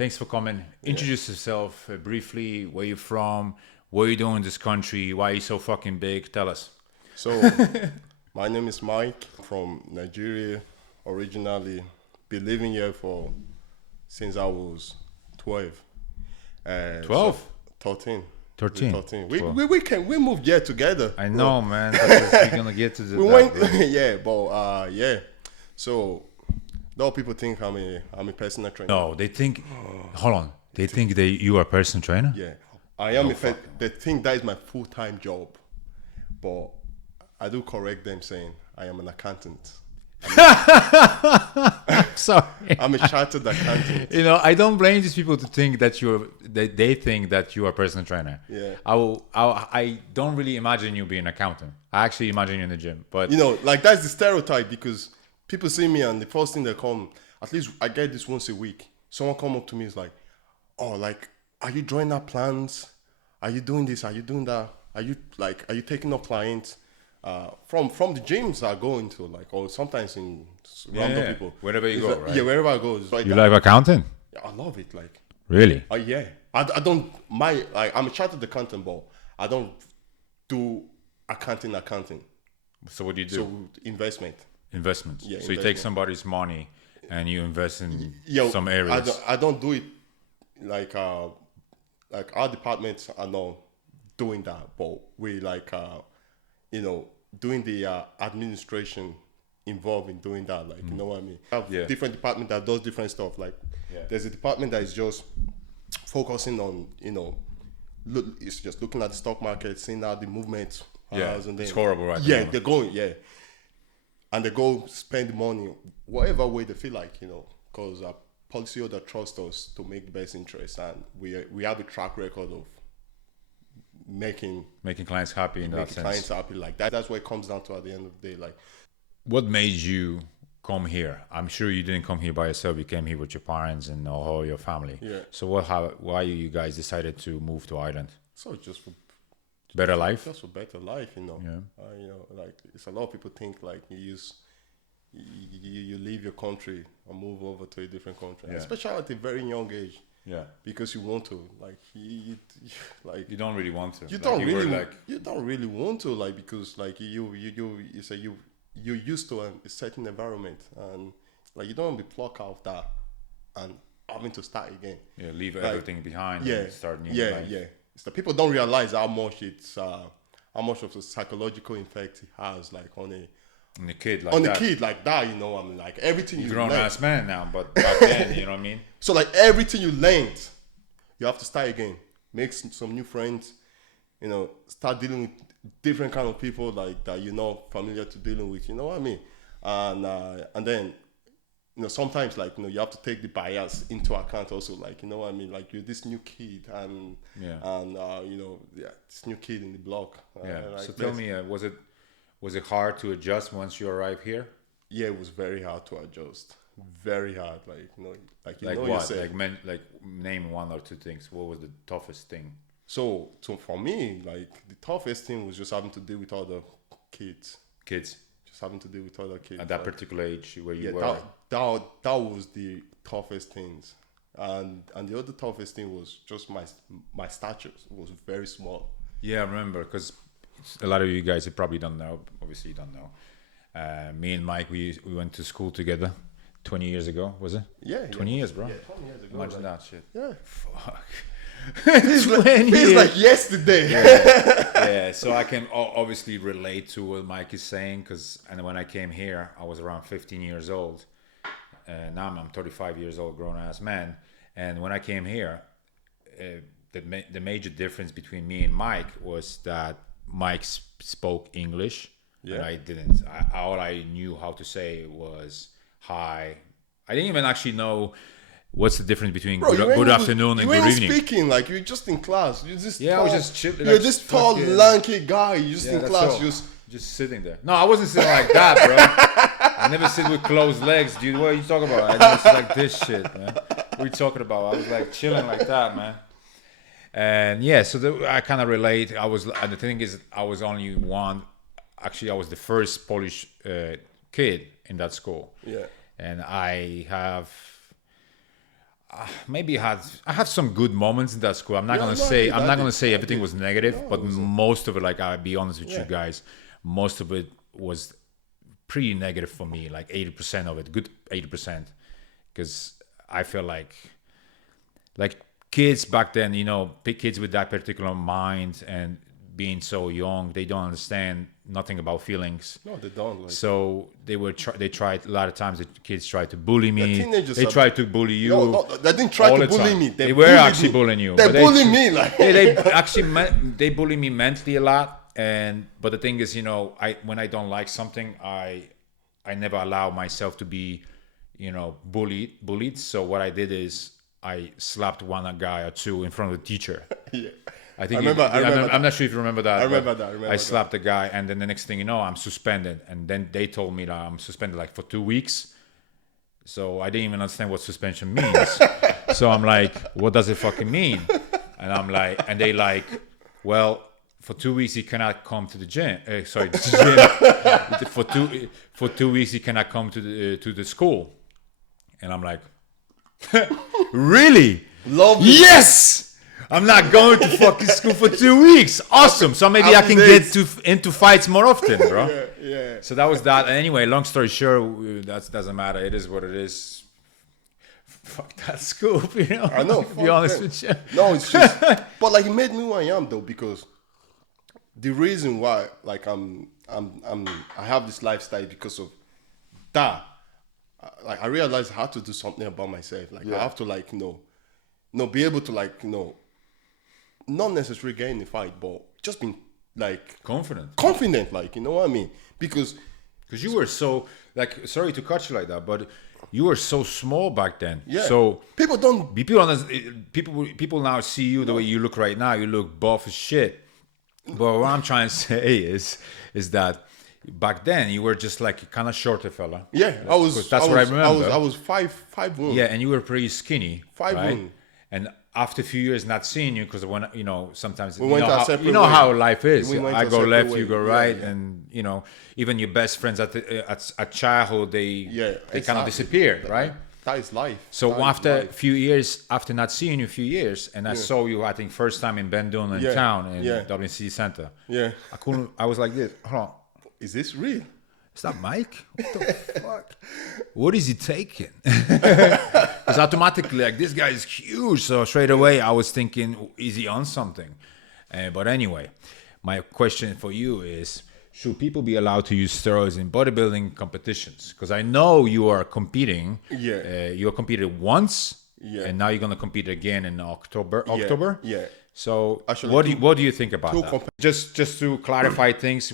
Thanks for coming. Introduce yourself briefly. Where you from? What are you doing in this country? Why are you so fucking big? Tell us. So, my name is Mike. I'm from Nigeria, originally. Been living here since I was 12. 12? 13. 13. 13. We moved here together. I know, man. We're gonna get to the. Yeah, but yeah. So, a lot of people think I'm a personal trainer. No, they think. Hold on. They think that you are a personal trainer. Yeah, I am. They think that is my full-time job, but I do correct them saying I am an accountant. Sorry. I'm a chartered accountant. You know, I don't blame these people to think that they think that you are a personal trainer. Yeah. I don't really imagine you being an accountant. I actually imagine you in the gym. But you know, like that's the stereotype because people see me and the first thing they come, at least I get this once a week. Someone come up to me is like, oh, like, are you drawing up plans? Are you doing this? Are you doing that? Are you taking up clients? From the gyms I go into, like, or sometimes in random people. Wherever you go, right? Yeah, wherever I go. It's like you like accounting? Yeah, I love it. Like, really? Yeah. I don't, I'm a chartered accountant, but I don't do accounting. So what do you do? So investments. Yeah, so you take somebody's money and you invest in some areas. I don't do it like our departments are not doing that, but we doing the administration involved in doing that, like, you know what I mean? I have different department that does different stuff. Like, there's a department that is just focusing on, it's just looking at the stock market, seeing how the movement. And then, it's horrible, right? Yeah, they're going, and they go spend money whatever way they feel like, because our policyholder trusts us to make the best interest, and we have a track record of making clients happy in that sense. Clients happy, like that. That's what it comes down to at the end of the day. Like, what made you come here? I'm sure you didn't come here by yourself. You came here with your parents and all your family. Yeah. So why you guys decided to move to Ireland? So just for better life. Just for better life, like it's a lot of people think like you leave your country and move over to a different country, especially at a very young age. Yeah, because you want to, like, you don't really want to. You don't really want to, like, because like you're used to a certain environment, and like you don't want to be plucked out of that and having to start again. Yeah, leave everything behind. And start new life. Yeah. It's that people don't realize how much of a psychological effect it has, like on a kid like that. I mean, like everything you're a grown-ass man now, but back then, you know what I mean? So like everything you learned, you have to start again, make some new friends, start dealing with different kind of people like that you're not familiar to dealing with, you know what I mean? And then, sometimes like, you have to take the bias into account also, like, you know what I mean? Like, you're this new kid and this new kid in the block. So tell me, was it hard to adjust once you arrived here? Yeah, it was very hard to adjust. Very hard. Like name one or two things. What was the toughest thing? So for me, like, the toughest thing was just having to deal with other kids. Just having to deal with other kids. At that particular age where you were? That was the toughest things. And the other toughest thing was just my stature was very small. Yeah, I remember, because a lot of you guys probably don't know. Obviously, you don't know. Me and Mike, we went to school together 20 years ago, was it? Yeah. 20 years, bro. Yeah, 20 years ago. Imagine that shit. Yeah. Fuck. It's like yesterday. Yeah, so I can obviously relate to what Mike is saying, and when I came here, I was around 15 years old. Now I'm 35 years old, grown-ass man. And when I came here, the major difference between me and Mike was that Mike spoke English, and I didn't. All I knew how to say was hi. I didn't even actually know what's the difference between good afternoon and good evening. You weren't speaking, like, you're just in class. You're just I was just chilling. You're this tall, lanky guy. You're just in class. Just sitting there. No, I wasn't sitting like that, bro. I never sit with closed legs, dude. What are you talking about? I never sit like this shit, man. What are you talking about? I was like chilling like that, man. And yeah, so I kind of relate. The thing is, I was only one. Actually, I was the first Polish kid in that school. Yeah. And I maybe I had some good moments in that school. I'm not Yeah, gonna no, I say did, I'm I not did, gonna say I everything did. was negative, No, but it wasn't. most of it, like I'll be honest with you Yeah. guys, most of it was pretty negative for me. Like 80% of it, good 80%, because I feel like kids back then, you know, kids with that particular mind and being so young, they don't understand nothing about feelings. No, they don't. Like, So they tried a lot of times. The kids tried to bully me. teenagers They are- tried to bully you. no, they didn't try all to the bully time. me. They were bullied actually me. bullying you. They but bully me. Like, they actually they bully me mentally a lot. But the thing is, you know, when I don't like something, I never allow myself to be, you know, bullied. So what I did is I slapped one guy or two in front of the teacher. yeah. I think I remember I'm not sure if you remember that. I remember that. I slapped the guy, and then the next thing you know, I'm suspended. And then they told me that I'm suspended like for 2 weeks. So I didn't even understand what suspension means. So I'm like, what does it fucking mean? And I'm like, and they like, well, for 2 weeks he cannot come to the gym. For 2 weeks he cannot come to the school. And I'm like, really? Love it. Yes. I'm not going to fucking school for 2 weeks. Awesome. So maybe I can get into fights more often, bro. Yeah. So that was that. And anyway, long story short, that doesn't matter. It is what it is. Fuck that school, you know. I know. To be honest with you. No, it's just, but like it made me who I am though, because the reason why, like I have this lifestyle because of that. Like I realized I had to do something about myself. Like I have to like be able to like not necessarily get in the fight, but just being like confident, like, you know what I mean? Because you were so like, sorry to cut you like that, but you were so small back then. yeah, So people don't. people now see you the way you look right now. You look buff as shit. But what I'm trying to say is that back then you were just like a kind of shorter fella. Yeah, I was. That's what I remember. I was 5'1". Yeah, and you were pretty skinny. 5'1". Right? And after a few years not seeing you, because when you know sometimes We went our separate you know ways. how life is. We went I our go separate left, ways. you go Yeah, right, yeah. and you know even your best friends at childhood they kind of exactly. disappeared, right? That is life. So That is after a life. few years, after not seeing you a few years, and I saw you, I think first time in Bandung in town in WC Center. Yeah. I was like this. Hold on. Is this real? Is that Mike? What the fuck? What is he taking? Because automatically, like, this guy is huge. So straight away, I was thinking, is he on something? But anyway, my question for you is, should people be allowed to use steroids in bodybuilding competitions? Because I know you are competing. Yeah. You competed once. Yeah. And now you're going to compete again in October. Yeah. So Actually, what do you think about two that? Just to clarify things,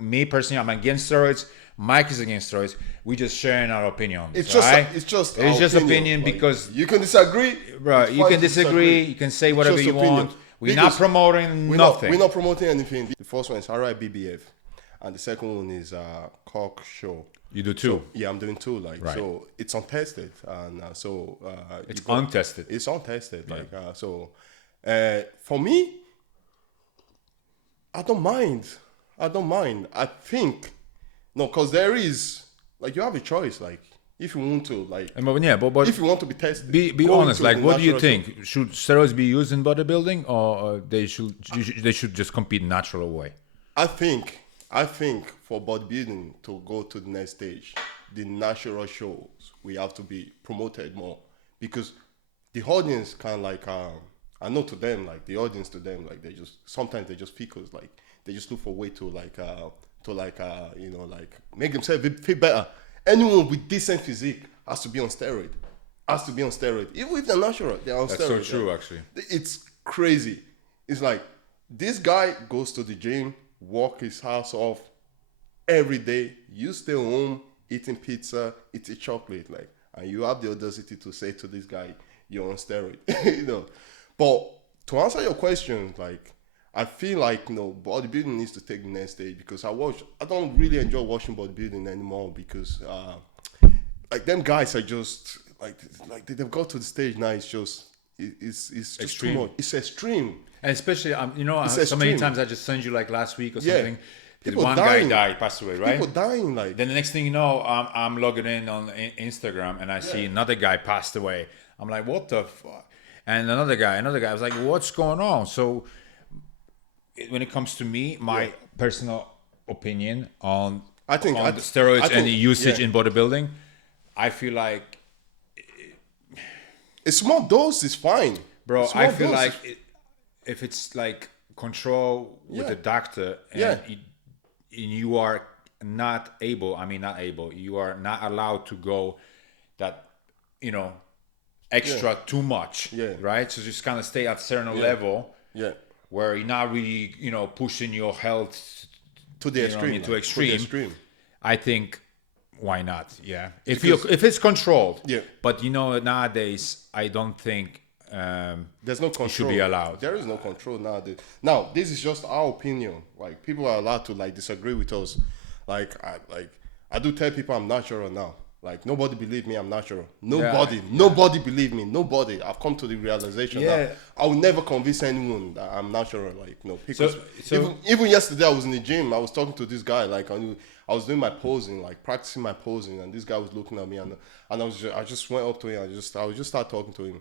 me personally, I'm against steroids. Mike is against steroids. We just sharing our opinion on this. It's just right? it's just It's our just opinion Like, because you can disagree, bro, it's you fine can to disagree. You can say whatever just you opinion. want. We're Because not promoting we're nothing. We're not promoting anything. The first one is RIBBF, and the second one is Cock Show. You do too. Yeah, I'm doing two. Like Right. so, it's untested, and It's untested. It's untested. Like for me, I don't mind. I think no, because there is like you have a choice. Like if you want to, like But if you want to be tested, be go honest. into Like, the what do you natural think? Should steroids be used in bodybuilding, or they should just compete natural way? I think for bodybuilding to go to the next stage, the natural shows we have to be promoted more, because the audience can like I know to them, like the audience to them, like they just sometimes they just ficus, like they just look for a way to you know, like make themselves feel better. Anyone with decent physique has to be on steroid. Even if they're natural, they're on That's steroid. so true, like, actually. it's crazy. It's like this guy goes to the gym, work his ass off every day. You stay home eating pizza, eating chocolate, like, and you have the audacity to say to this guy, "You're on steroid," you know. But to answer your question, like, I feel like, you know, bodybuilding needs to take the next stage, because I don't really enjoy watching bodybuilding anymore, because like them guys are just like they've got to the stage now. It's just just Extreme. too much. It's extreme. And especially, you know, It's so many extreme. times I just sent you like last week or Yeah. something. People One dying. guy died, passed away, right? People dying, like. Then the next thing you know, I'm logging in on Instagram and I see another guy passed away. I'm like, what the fuck? And another guy, I was like, what's going on? So when it comes to me, my personal opinion on the steroids and the usage in bodybuilding, I feel like a small dose is fine, bro. I feel like if it's like control with the doctor, and you are not able. I mean, not able. You are not allowed to go that, extra too much. Yeah. Right. So just kind of stay at a certain level. Yeah. Where you're not really, pushing your health to the extreme. I think, why not? Yeah. If it's controlled. Yeah. But nowadays, I don't think there's no control. It should be allowed. There is no control nowadays. Now, this is just our opinion. Like, people are allowed to disagree with us. I do tell people I'm natural now. Like, nobody believe me, I'm natural. Nobody believe me. Nobody. I've come to the realization that I will never convince anyone that I'm natural. Because even yesterday I was in the gym. I was talking to this guy. I was doing my posing, practicing my posing, and this guy was looking at me, and I just went up to him. I would just start talking to him,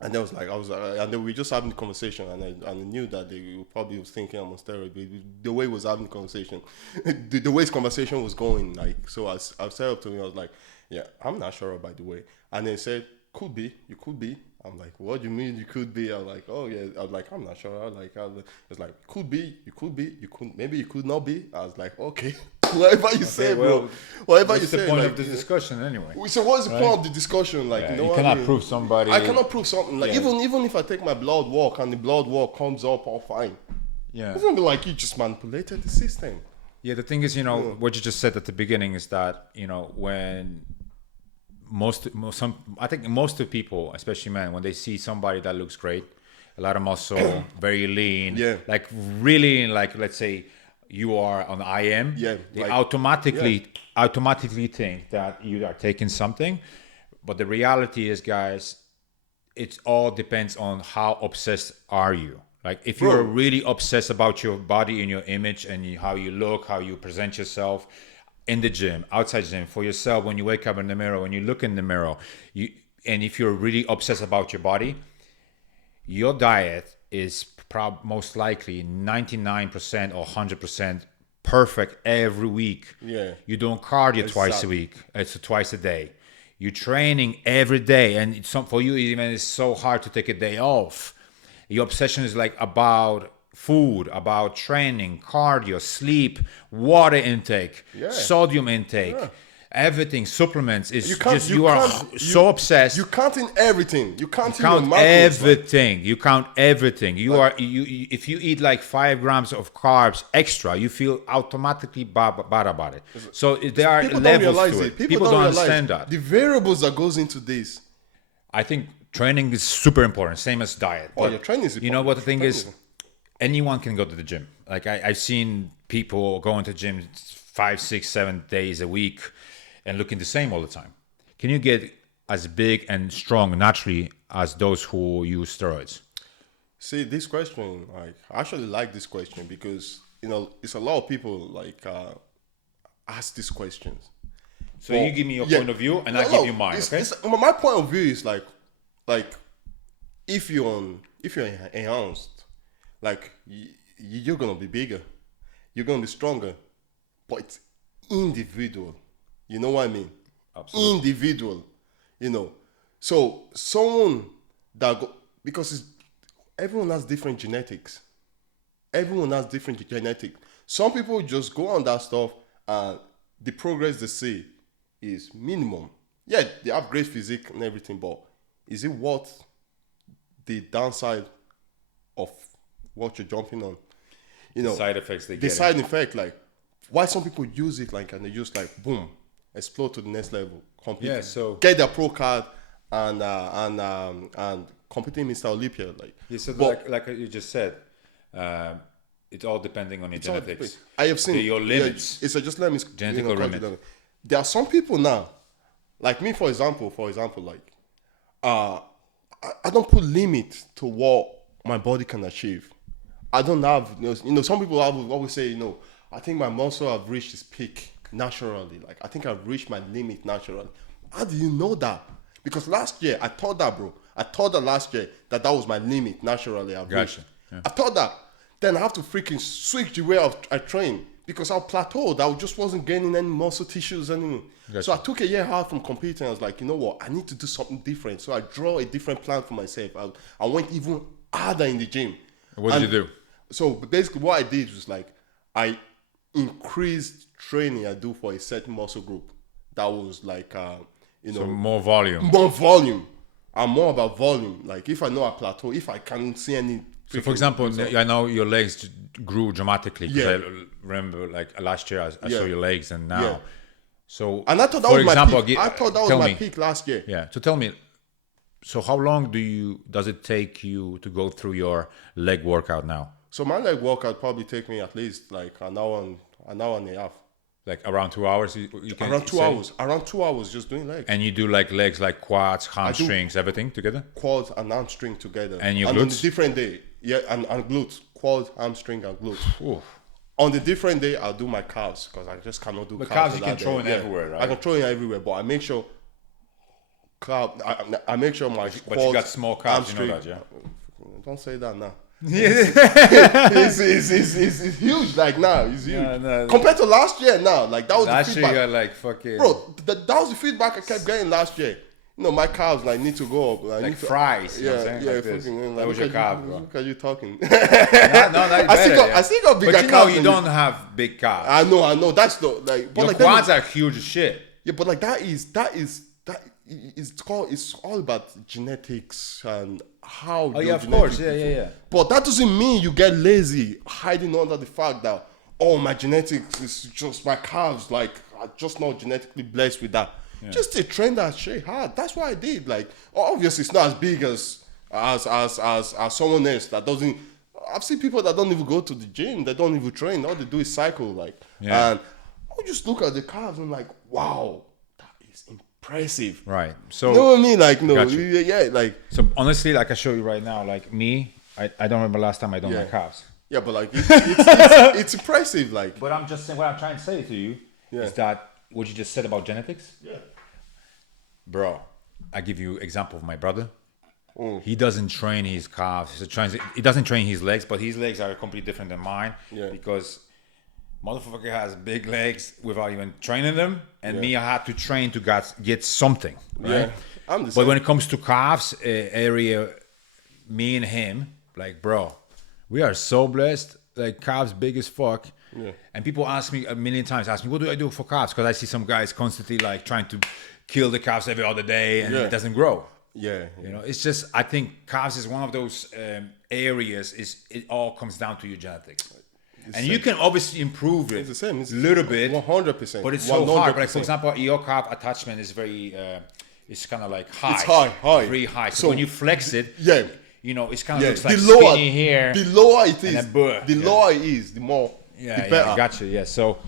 and then and then we were just having the conversation, and I knew that they probably was thinking I'm on steroid. The way he was having the conversation, the way his conversation was going, so I said up to him, I was like, yeah, I'm not sure, by the way. And then he said, you could be. I'm like, what do you mean you could be? I'm like, oh yeah. I was like, I'm not sure. It's like, could be, you could, maybe you could not be. I was like, okay. Whatever you say, bro. Whatever you say. What's the point of the discussion anyway? So what's the point of the discussion? You cannot prove somebody. I cannot prove something. Even if I take my blood work and the blood work comes up all fine. Yeah. It's not like you just manipulated the system. Yeah, the thing is, what you just said at the beginning is that, when I think most of the people, especially men, when they see somebody that looks great, a lot of muscle, very lean, really, let's say, you are on IM, they automatically think that you are taking something. But the reality is, guys, it all depends on how obsessed are you. Like, if you're really obsessed about your body and your image and how you look, how you present yourself in the gym, outside the gym, for yourself, when you wake up in the mirror, when you look in the mirror, and if you're really obsessed about your body, your diet is most likely 99% or 100% perfect every week. Yeah. You don't cardio twice a week. It's twice a day. You're training every day, and for you even it's so hard to take a day off. Your obsession is about food, about training, cardio, sleep, water intake, sodium intake. Everything, supplements is you are so obsessed. You counting everything. You count everything. You count everything. If you eat 5 grams of carbs extra, you feel automatically bad about it. So there are levels to it. People don't understand that. The variables that goes into this. I think training is super important, same as diet. Your training is important. You know what the thing is? Anyone can go to the gym. I've seen people going to the gym 5, 6, 7 days a week and looking the same all the time. Can you get as big and strong naturally as those who use steroids? See, this question, I actually like this question because, it's a lot of people ask these questions. So you give me your point of view and I give you mine, okay? My point of view is if you're enhanced, you're going to be bigger. You're going to be stronger. But it's individual. You know what I mean? Absolutely. Individual, So someone because everyone has different genetics. Some people just go on that stuff and the progress they see is minimum. Yeah, they have great physique and everything, but is it worth the downside of what you're jumping on? Side effects they get. The side effect, why some people use it and they just boom, explode to the next level completely. Yeah, so get their pro card and competing Mr. Olympia. Like you just said, it's all depending on your genetics. I have seen your limits. Let me genetic limit. There are some people now, like me, for example, I don't put limit to what my body can achieve. I don't have, some people always say, I think my muscle have reached its peak naturally. I think I've reached my limit naturally. How do you know that? Because last year, I thought that, bro. I thought that last year that was my limit, naturally. Gotcha. Yeah. I thought that. Then I have to freaking switch the way I train because I plateaued. I just wasn't gaining any muscle tissues anymore. Gotcha. So I took a year out from competing. I was like, you know what? I need to do something different. So I draw a different plan for myself. I went even harder in the gym. What did you do? So basically what I did was like, I increased training I do for a certain muscle group. That was like, So more volume. More volume. I'm more about volume. Like if I know I plateau, if I can't see any. So for example, I know your legs grew dramatically. Yeah. I remember like last year I saw your legs, and now. Yeah. So And I thought that for was example, my peak. I thought that was tell my me. peak last year. Yeah. So tell me. So how long does it take you to go through your leg workout now? So my leg workout probably take me at least like an hour and a half. Like around 2 hours? You can Around 2 say? hours. Around 2 hours just doing legs. And you do like legs, like quads, hamstrings, everything together? Quads and hamstring together. And your on the glutes? different day. Yeah, and glutes. Quads, hamstring, and glutes. Ooh. On the different day, I'll do my calves because I just cannot do But calves. calves you can throw in everywhere, right? I can throw in everywhere, but I make sure I make sure my But you got small calves, you know that, yeah? Don't say that now. Yeah. It's huge, like now. It's huge. No. Compared to last year now. Like that was Last the year feedback. you got like fucking... Bro, that was the feedback I kept getting last year. You know, my calves like need to go up. like fries, you know what I'm saying? Yeah, Like this. fucking, That was your calf, bro. Look at you talking. No, that's I still got bigger But you know calves you than don't have big calves. I know. That's the like. But Your like quads are huge as shit. yeah, but like that is it's all about genetics and how. Oh your yeah, of course. genetics- Yeah. But that doesn't mean you get lazy, hiding under the fact that my genetics is just my calves. Like I'm just not genetically blessed with that. Yeah. Just a train that shit hard. That's what I did. Like obviously it's not as big as someone else that doesn't. I've seen people that don't even go to the gym. They don't even train. All they do is cycle. Like and I just look at the calves and like, wow, that is impressive. Right. So You know what I mean? Like no, Gotcha. yeah, like So honestly, like I show you right now, like me, I don't remember last time I done my Yeah. calves. yeah, but like it's impressive. Like But I'm just saying, what I'm trying to say to you is that what you just said about genetics, yeah. bro. I give you example of my brother. Mm. He doesn't train his calves. He doesn't train his legs, but his legs are completely different than mine. Yeah. Because motherfucker has big legs without even training them, and me, I had to train to get something. Right? Yeah, I'm the But same. when it comes to calves area, me and him, like, bro, we are so blessed. Like calves big as fuck. Yeah. And people ask me a million times, what do I do for calves? Because I see some guys constantly like trying to kill the calves every other day, and it doesn't grow. Yeah, You know, it's just, I think calves is one of those areas. It all comes down to your genetics, and you can obviously improve it. It's the same. It's a little bit, 100%. but it's so hard. Like for example, your calf attachment is very, it's kind of like high. It's high. very high. So So- when you flex it, Yeah. you know, it's kind of looks the like lower, skinny here. the lower it is, then boom. the Yeah. lower it is, the more, the better. Yeah, gotcha. Yeah. So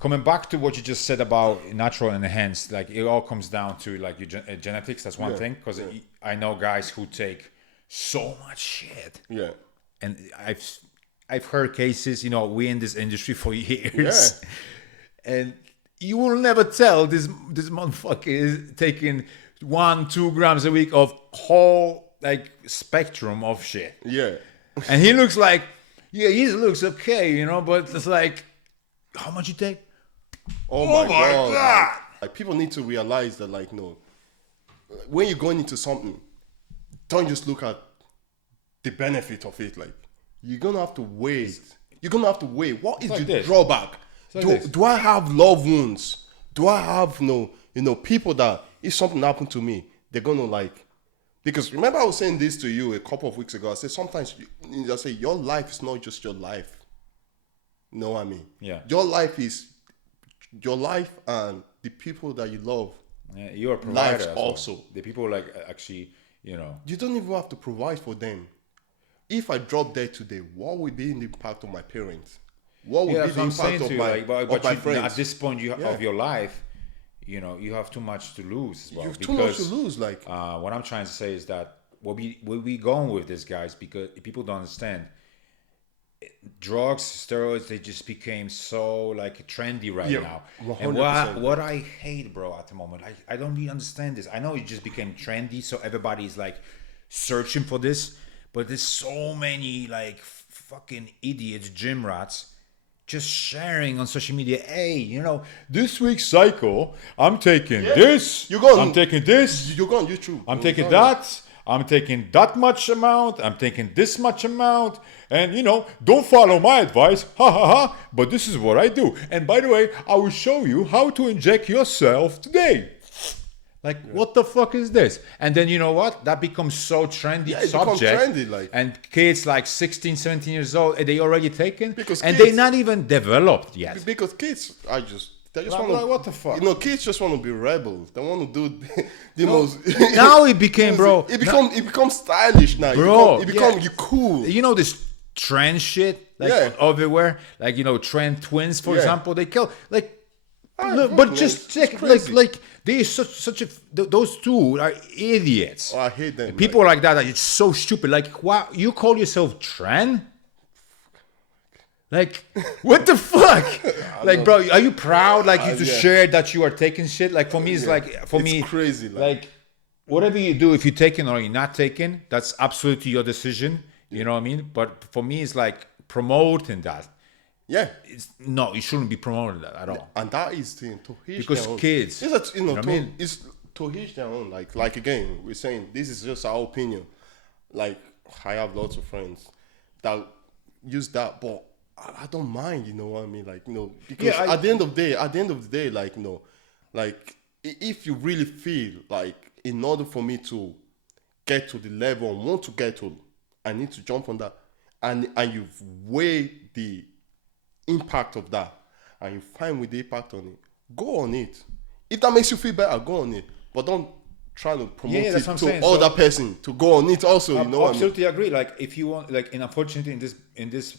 coming back to what you just said about natural and enhanced, like it all comes down to like your genetics. That's one thing, because I know guys who take so much shit, Yeah, and I've heard cases. You know, we in this industry for years, and you will never tell this motherfucker is taking 1-2 grams a week of whole like spectrum of shit. yeah. And he looks like, he looks okay, you know, but it's like, how much you take? Oh my god! God. Like people need to realize that, like, no, when you're going into something, don't just look at the benefit of it. Like, you're gonna have to weigh. You're gonna have to weigh. What is like the this. drawback? like this. Do I have loved ones? Do I have people that if something happened to me, they're gonna like? Because remember, I was saying this to you a couple of weeks ago. I said sometimes I say your life is not just your life. You know what I mean? Yeah. Your life is your life and the people that you love. Yeah, you're a provider Lives as well. also. The people like actually, you know. You don't even have to provide for them. If I drop dead today, what would be the impact of my parents? What would Yeah, be that's the what I'm saying impact to of you. my, Like, but of my you, friends? at this point of your life, you know, you have too much to lose as well. You have too much to lose. Like, What I'm trying to say is that where we going with this, guys, because people don't understand, drugs, steroids, they just became so like trendy right now. 100%. And what I hate, bro, at the moment, I don't really understand this. I know it just became trendy, so everybody's like searching for this, but there's so many like fucking idiots, gym rats, just sharing on social media. Hey, you know, this week's cycle, I'm taking this. I'm taking this. You go on YouTube. I'm taking that. I'm taking that much amount. I'm taking this much amount. And, you know, don't follow my advice. Ha ha ha. But this is what I do. And by the way, I will show you how to inject yourself today. Like, what the fuck is this? And then, you know what? That becomes so trendy subject. Trendy, like. And kids like 16, 17 years old, are they already taken? Because and kids, they're not even developed yet. Because kids are just... They just I'm want like, what the fuck? You know, kids just want to be rebels. They want to do the most. Now it became, bro. It becomes stylish now. Bro, it become you cool. You know this trend shit, like everywhere. Like, you know, trend twins, for example. They kill like, but just like they such a those two are idiots. Oh, I hate them. People like that. It's so stupid. Like, why you call yourself trend? Like, what the fuck? Like, bro, are you proud, like, you to share that you are taking shit? Like, for me, it's like, it's crazy. Like, whatever you do, if you're taking or you're not taking, that's absolutely your decision. You know what I mean? But for me, it's like promoting that. Yeah. No, you shouldn't be promoting that at all. And that is the to each because their own. Kids, it's to each their own. Like again, we're saying this is just our opinion. Like, I have lots of friends that use that, but I don't mind, you know what I mean? Like, you know, because at the end of the day, like, you know, like, if you really feel like in order for me to get to the level I want to get to, I need to jump on that, and you've weighed the impact of that, and you're fine with the impact on it, go on it. If that makes you feel better, go on it. But don't try to promote it to other person to go on it also, you know what I mean? Absolutely agree. Like, if you want, like, and unfortunately in this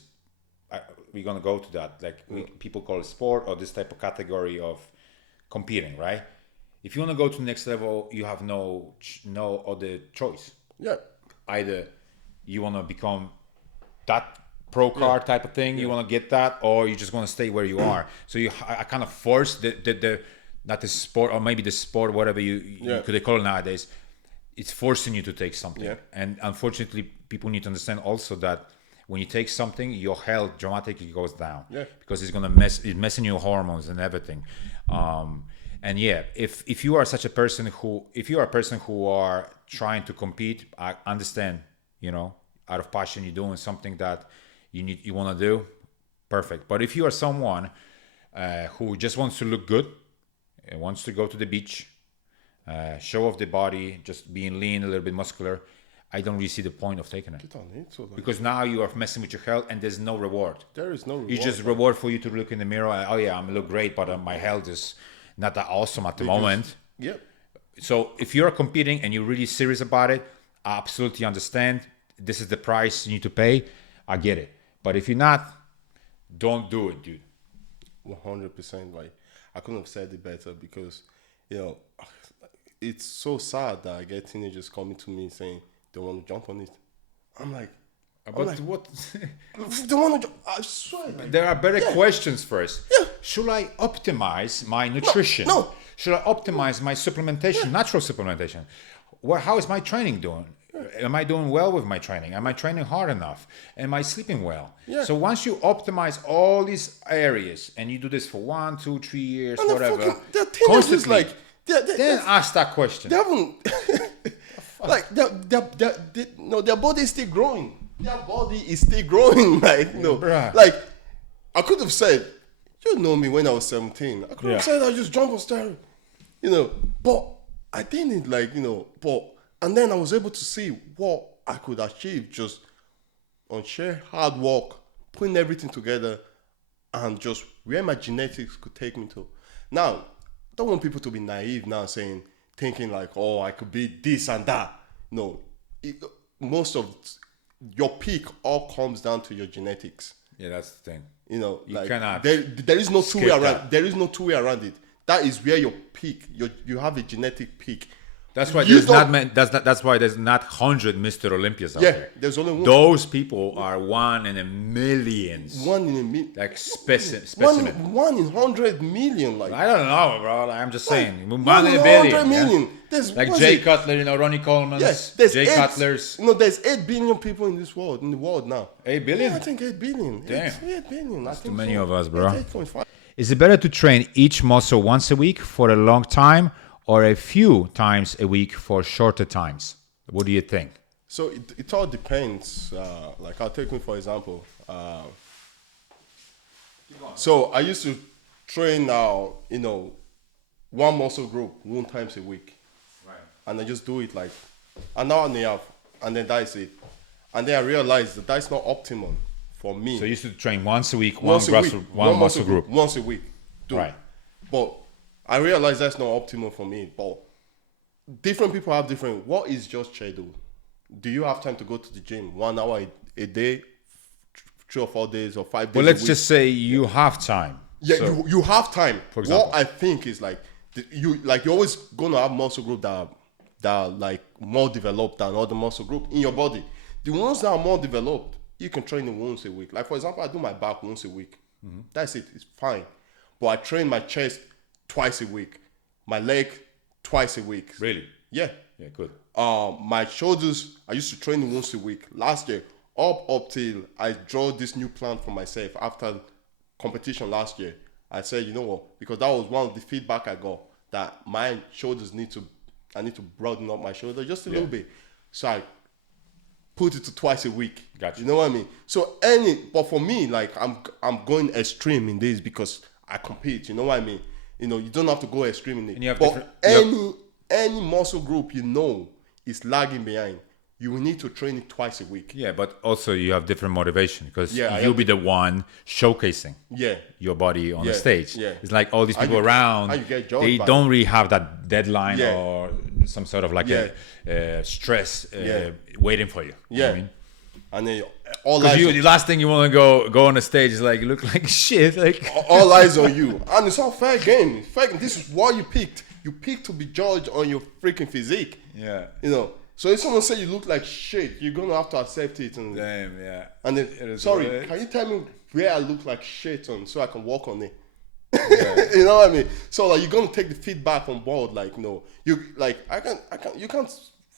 we're gonna go to that. Like, people call it sport or this type of category of competing, right? If you want to go to the next level, you have no other choice. Yeah. Either you want to become that pro card type of thing, you want to get that, or you just want to stay where you are. So I kind of force the not the sport, or maybe the sport, whatever you could call it nowadays. It's forcing you to take something, and unfortunately, people need to understand also that when you take something, your health dramatically goes down. Yeah. Because it's messing your hormones and everything. And if you are such a person who are trying to compete, I understand, you know, out of passion, you're doing something that you want to do, perfect. But if you are someone who just wants to look good, wants to go to the beach, show off the body, just being lean, a little bit muscular, I don't really see the point of taking it. Because now you are messing with your health and there's no reward. There is no reward. It's just reward for you to look in the mirror and, oh yeah, I look great, but my health is not that awesome at the moment. Yeah. So if you're competing and you're really serious about it, I absolutely understand. This is the price you need to pay. I get it. But if you're not, don't do it, dude. 100%. Like, I couldn't have said it better, because, you know, it's so sad that I get teenagers coming to me saying they want to jump on it. I'm like, what? They want to jump. I swear. Like, there are better questions first. Yeah. Should I optimize my nutrition? No. Should I optimize my supplementation, natural supplementation? How is my training doing? Am I doing well with my training? Am I training hard enough? Am I sleeping well? Yeah. So once you optimize all these areas and you do this for 1, 2, 3 years, and whatever, constantly, then ask that question. They haven't, like, their body is still growing. Their body is still growing. Like, like, I could have said, you know me when I was 17. I could have said I just jumped on steroid, you know, but I didn't, like, you know, and then I was able to see what I could achieve just on sheer hard work, putting everything together, and just where my genetics could take me to. Now, I don't want people to be naive now, thinking like, oh, I could be this and that. No, most of your peak all comes down to your genetics. Yeah, that's the thing. You know, you like, cannot. There is no two way around. There is no two way around it. That is where your peak. You have a genetic peak. That's why You there's don't- not many, that's why there's not 100 Mr. Olympias out Yeah, there. there's only one. Those people are one in a millions. One in a million. Like specimen. One in 100 million. Like I don't know, bro. Like, I'm just saying. one One in in a 100 billion. million. Yeah? There's Like what's Jay it? Cutler, Ronnie Coleman's, Yes, there's Jay Cutler's. there's 8 billion people in this world, in the world now. 8 billion? Yeah, I think 8 billion. Damn. 8 billion. That's too many of us, bro. 8.5. Is it better to train each muscle once a week for a long time or a few times a week for shorter times? What do you think? So it all depends. Like I'll take me for example. So I used to train now, one muscle group 1 time a week. Right. And I just do it like an hour and a half, and then that's it. And then I realized that that's not optimum for me. So you used to train once a week, Once a week, one muscle group. once a week. Right. But I realized that's not optimal for me. But different people have different. What is your schedule? Do you have time to go to the gym 1 hour a day, 3 or 4 days or 5 days? Well, let's a week? just say you have time. Yeah, So- you have time. For example. What I think is like you're always gonna have muscle group that are like more developed than other muscle group in your body. The ones that are more developed, you can train them once a week. Like for example, I do my back once a week. That's it. It's fine. But I train my chest twice a week, my leg twice a week. Really? Yeah. Yeah, good. My shoulders, I used to train them once a week. Last year, up till I draw this new plan for myself after competition last year. I said, you know what? Because that was one of the feedback I got, that my shoulders I need to broaden up my shoulder just a little bit. So I put it to twice a week. Gotcha. You know what I mean? So but for me, like I'm going extreme in this because I compete. You know what I mean? You don't have to go extreme in it. And you have But different- any muscle group is lagging behind, you will need to train it twice a week. Yeah, but also you have different motivation because Yeah, I you'll have- be the one showcasing Yeah. your body on the Yeah, stage. yeah. It's like all these And people you- around, and you get judged they by don't really have that deadline Yeah. or some sort of like a stress waiting for you. You know what I mean? And then all Because eyes, the last thing you want to go on the stage is like you look like shit. Like all eyes on you, and it's all fair game. This is what you picked. You picked to be judged on your freaking physique. yeah, So if someone say you look like shit, you're gonna have to accept it. And damn, yeah. and It then, is sorry, what it can is. you tell me where I look like shit on so I can work on it? You know what I mean? So like you're gonna take the feedback on board. Like you like you can't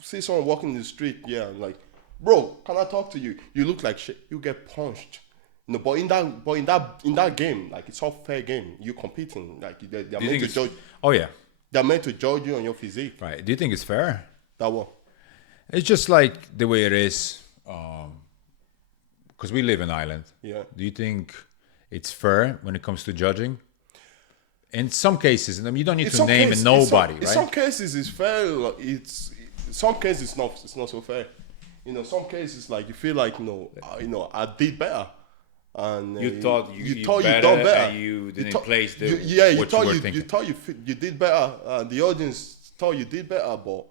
see someone walking in the street. Yeah, and like, bro, can I talk to you? You look like shit. You get punched. But in that game, like it's all fair game. You're competing. Like they're Do you meant think to it's, judge. oh yeah, They're meant to judge you on your physique. right. Do you think it's fair? That one. It's just like the way it is, because we live in Ireland. Yeah. Do you think it's fair when it comes to judging? In some cases, I mean, you don't need to name nobody, in right? some cases it's fair. Like, in some cases it's not so fair. Some cases like you feel like I did better, and You thought you thought better done better. and you didn't thought- place the- you what thought you were you thinking. thought you did better. The audience thought you did better, but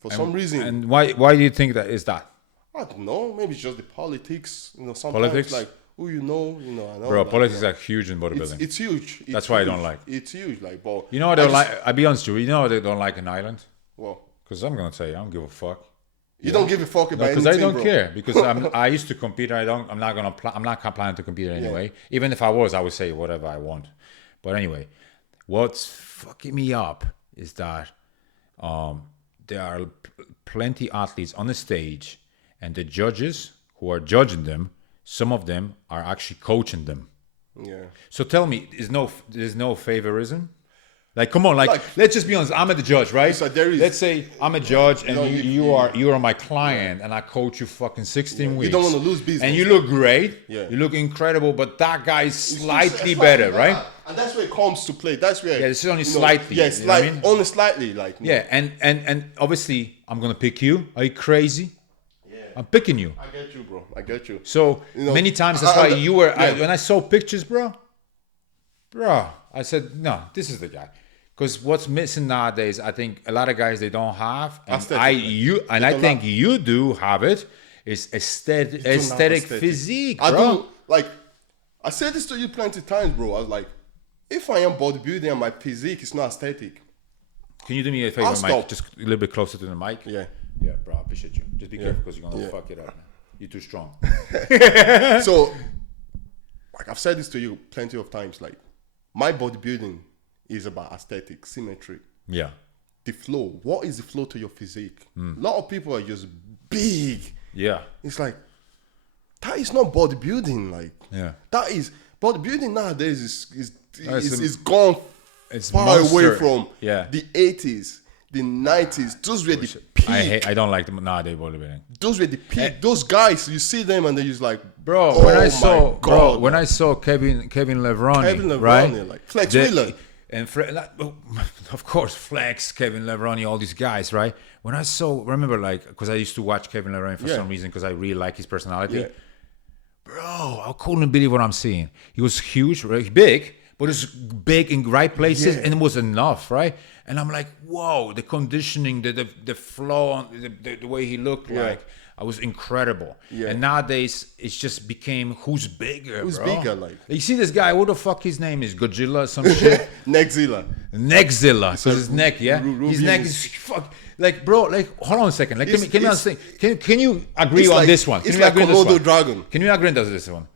for some reason And why do you think that is that? I don't know. Maybe it's just the politics. Sometimes Politics? like who I know. I know. Bro, like, politics are huge in bodybuilding. It's huge. That's why I don't like. It's huge. Like, but You know what I they just- like? I'll be honest with you. You know what they don't like in Ireland? Well, Because I'm gonna tell you, I don't give a fuck. you don't give a fuck about Because anything, I don't bro. care. Because I used to compete. I'm not planning to compete anyway. Even if I was, I would say whatever I want. But anyway, what's fucking me up is that there are plenty athletes on the stage, and the judges who are judging them, some of them are actually coaching them. Yeah. So tell me, there's no favorism? Like, come on, let's just be honest. I'm the judge, right? So there is- Let's say I'm a judge and know, you are my client and I coach you fucking 16 weeks. You don't want to lose business. And you look great. Yeah. You look incredible, but that guy's It's slightly slightly better, right? And that's where it comes to play. That's where. Yeah, it's only slightly, Yeah, you know what I mean? only slightly. Like. Yeah, and obviously I'm gonna pick you. Are you crazy? Yeah. I'm picking you. I get you, bro. I get you. So many times that's why you were. When I saw pictures, bro, I said, no, this is the guy. Because what's missing nowadays, I think a lot of guys they don't have, and I think you do have it. Is aesthetic physique, bro. I don't like. I said this to you plenty of times, bro. I was like, if I am bodybuilding and my physique is not aesthetic, Can you do me a favor, I'll Mike? stop. Just a little bit closer to the mic. Yeah. Yeah, bro. I appreciate you. Just be careful because you're gonna fuck it up. You're too strong. So, like I've said this to you plenty of times. Like my bodybuilding is about aesthetic, symmetry, Yeah. the flow. What is the flow to your physique? A lot of people are just big. Yeah. It's like that is not bodybuilding. Like Yeah. that is bodybuilding nowadays It's is gone It's far monster. away from Yeah. the 80s, the 90s. Those were the peak. I don't like them nowadays bodybuilding. Those were the peak. Those guys, you see them and they're just like, Bro, oh when I my saw God. when I saw Kevin Levroni, Kevin Levroni, right? like Flex Wheeler. And of course, Flex, Kevin Levroni, all these guys, right? When I saw, remember, like, because I used to watch Kevin Levroni for some reason because I really like his personality. Yeah. Bro, I couldn't believe what I'm seeing. He was huge, right? Big, but it was big in right places, and it was enough, right? And I'm like, whoa, the conditioning, the flow, the way he looked like. I was incredible. Yeah. And nowadays, it's just became who's bigger, Who's bro? bigger, like? You see this guy, what the fuck his name is? Godzilla, some shit? Nexzilla. Neckzilla, because his neck, yeah? Ru- His Ruby neck is- is, fuck. Like, bro, like, hold on a second. Like, It's- can you it's- understand? Can you agree it's on like- this one? Can it's you like agree on this Komodo one? dragon. Can you agree on this one?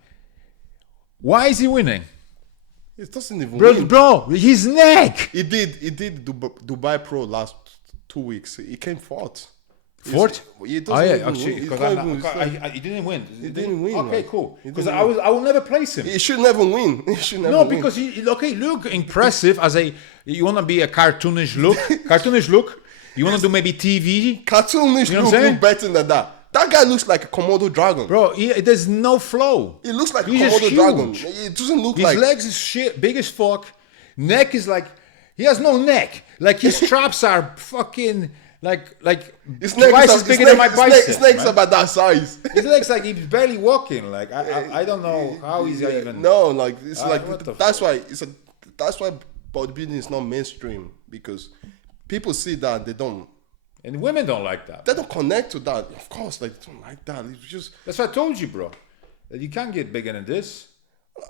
Why is he winning? It doesn't even Bro, win. bro, his neck. He did Dubai Pro last 2 weeks. He came fourth. Fourth? He Oh doesn't yeah, even actually, win. He's because not even- he didn't win. He didn't win, Okay, like, cool. he Because didn't I will never place him. He should never win. He should never No, win. because he okay, look impressive as a. You want to be a cartoonish look. You want to do maybe TV, cartoonish You know what I'm saying? look better than that. That guy looks like a Komodo dragon. bro. There's no flow. He looks like He's a just Komodo dragon. huge. It doesn't look His like legs is shit, big as fuck. Neck is like he has no neck. Like his traps are fucking like his neck twice is as bigger than my bicep. His neck's man. about that size. His legs like he's barely walking. Like I don't know how he's even. No, like it's like what the that's why that's why bodybuilding is not mainstream, because people see that they don't And women don't like that. they don't connect to that. Of course, like they don't like that. It's just That's what I told you, bro. That you can't get bigger than this.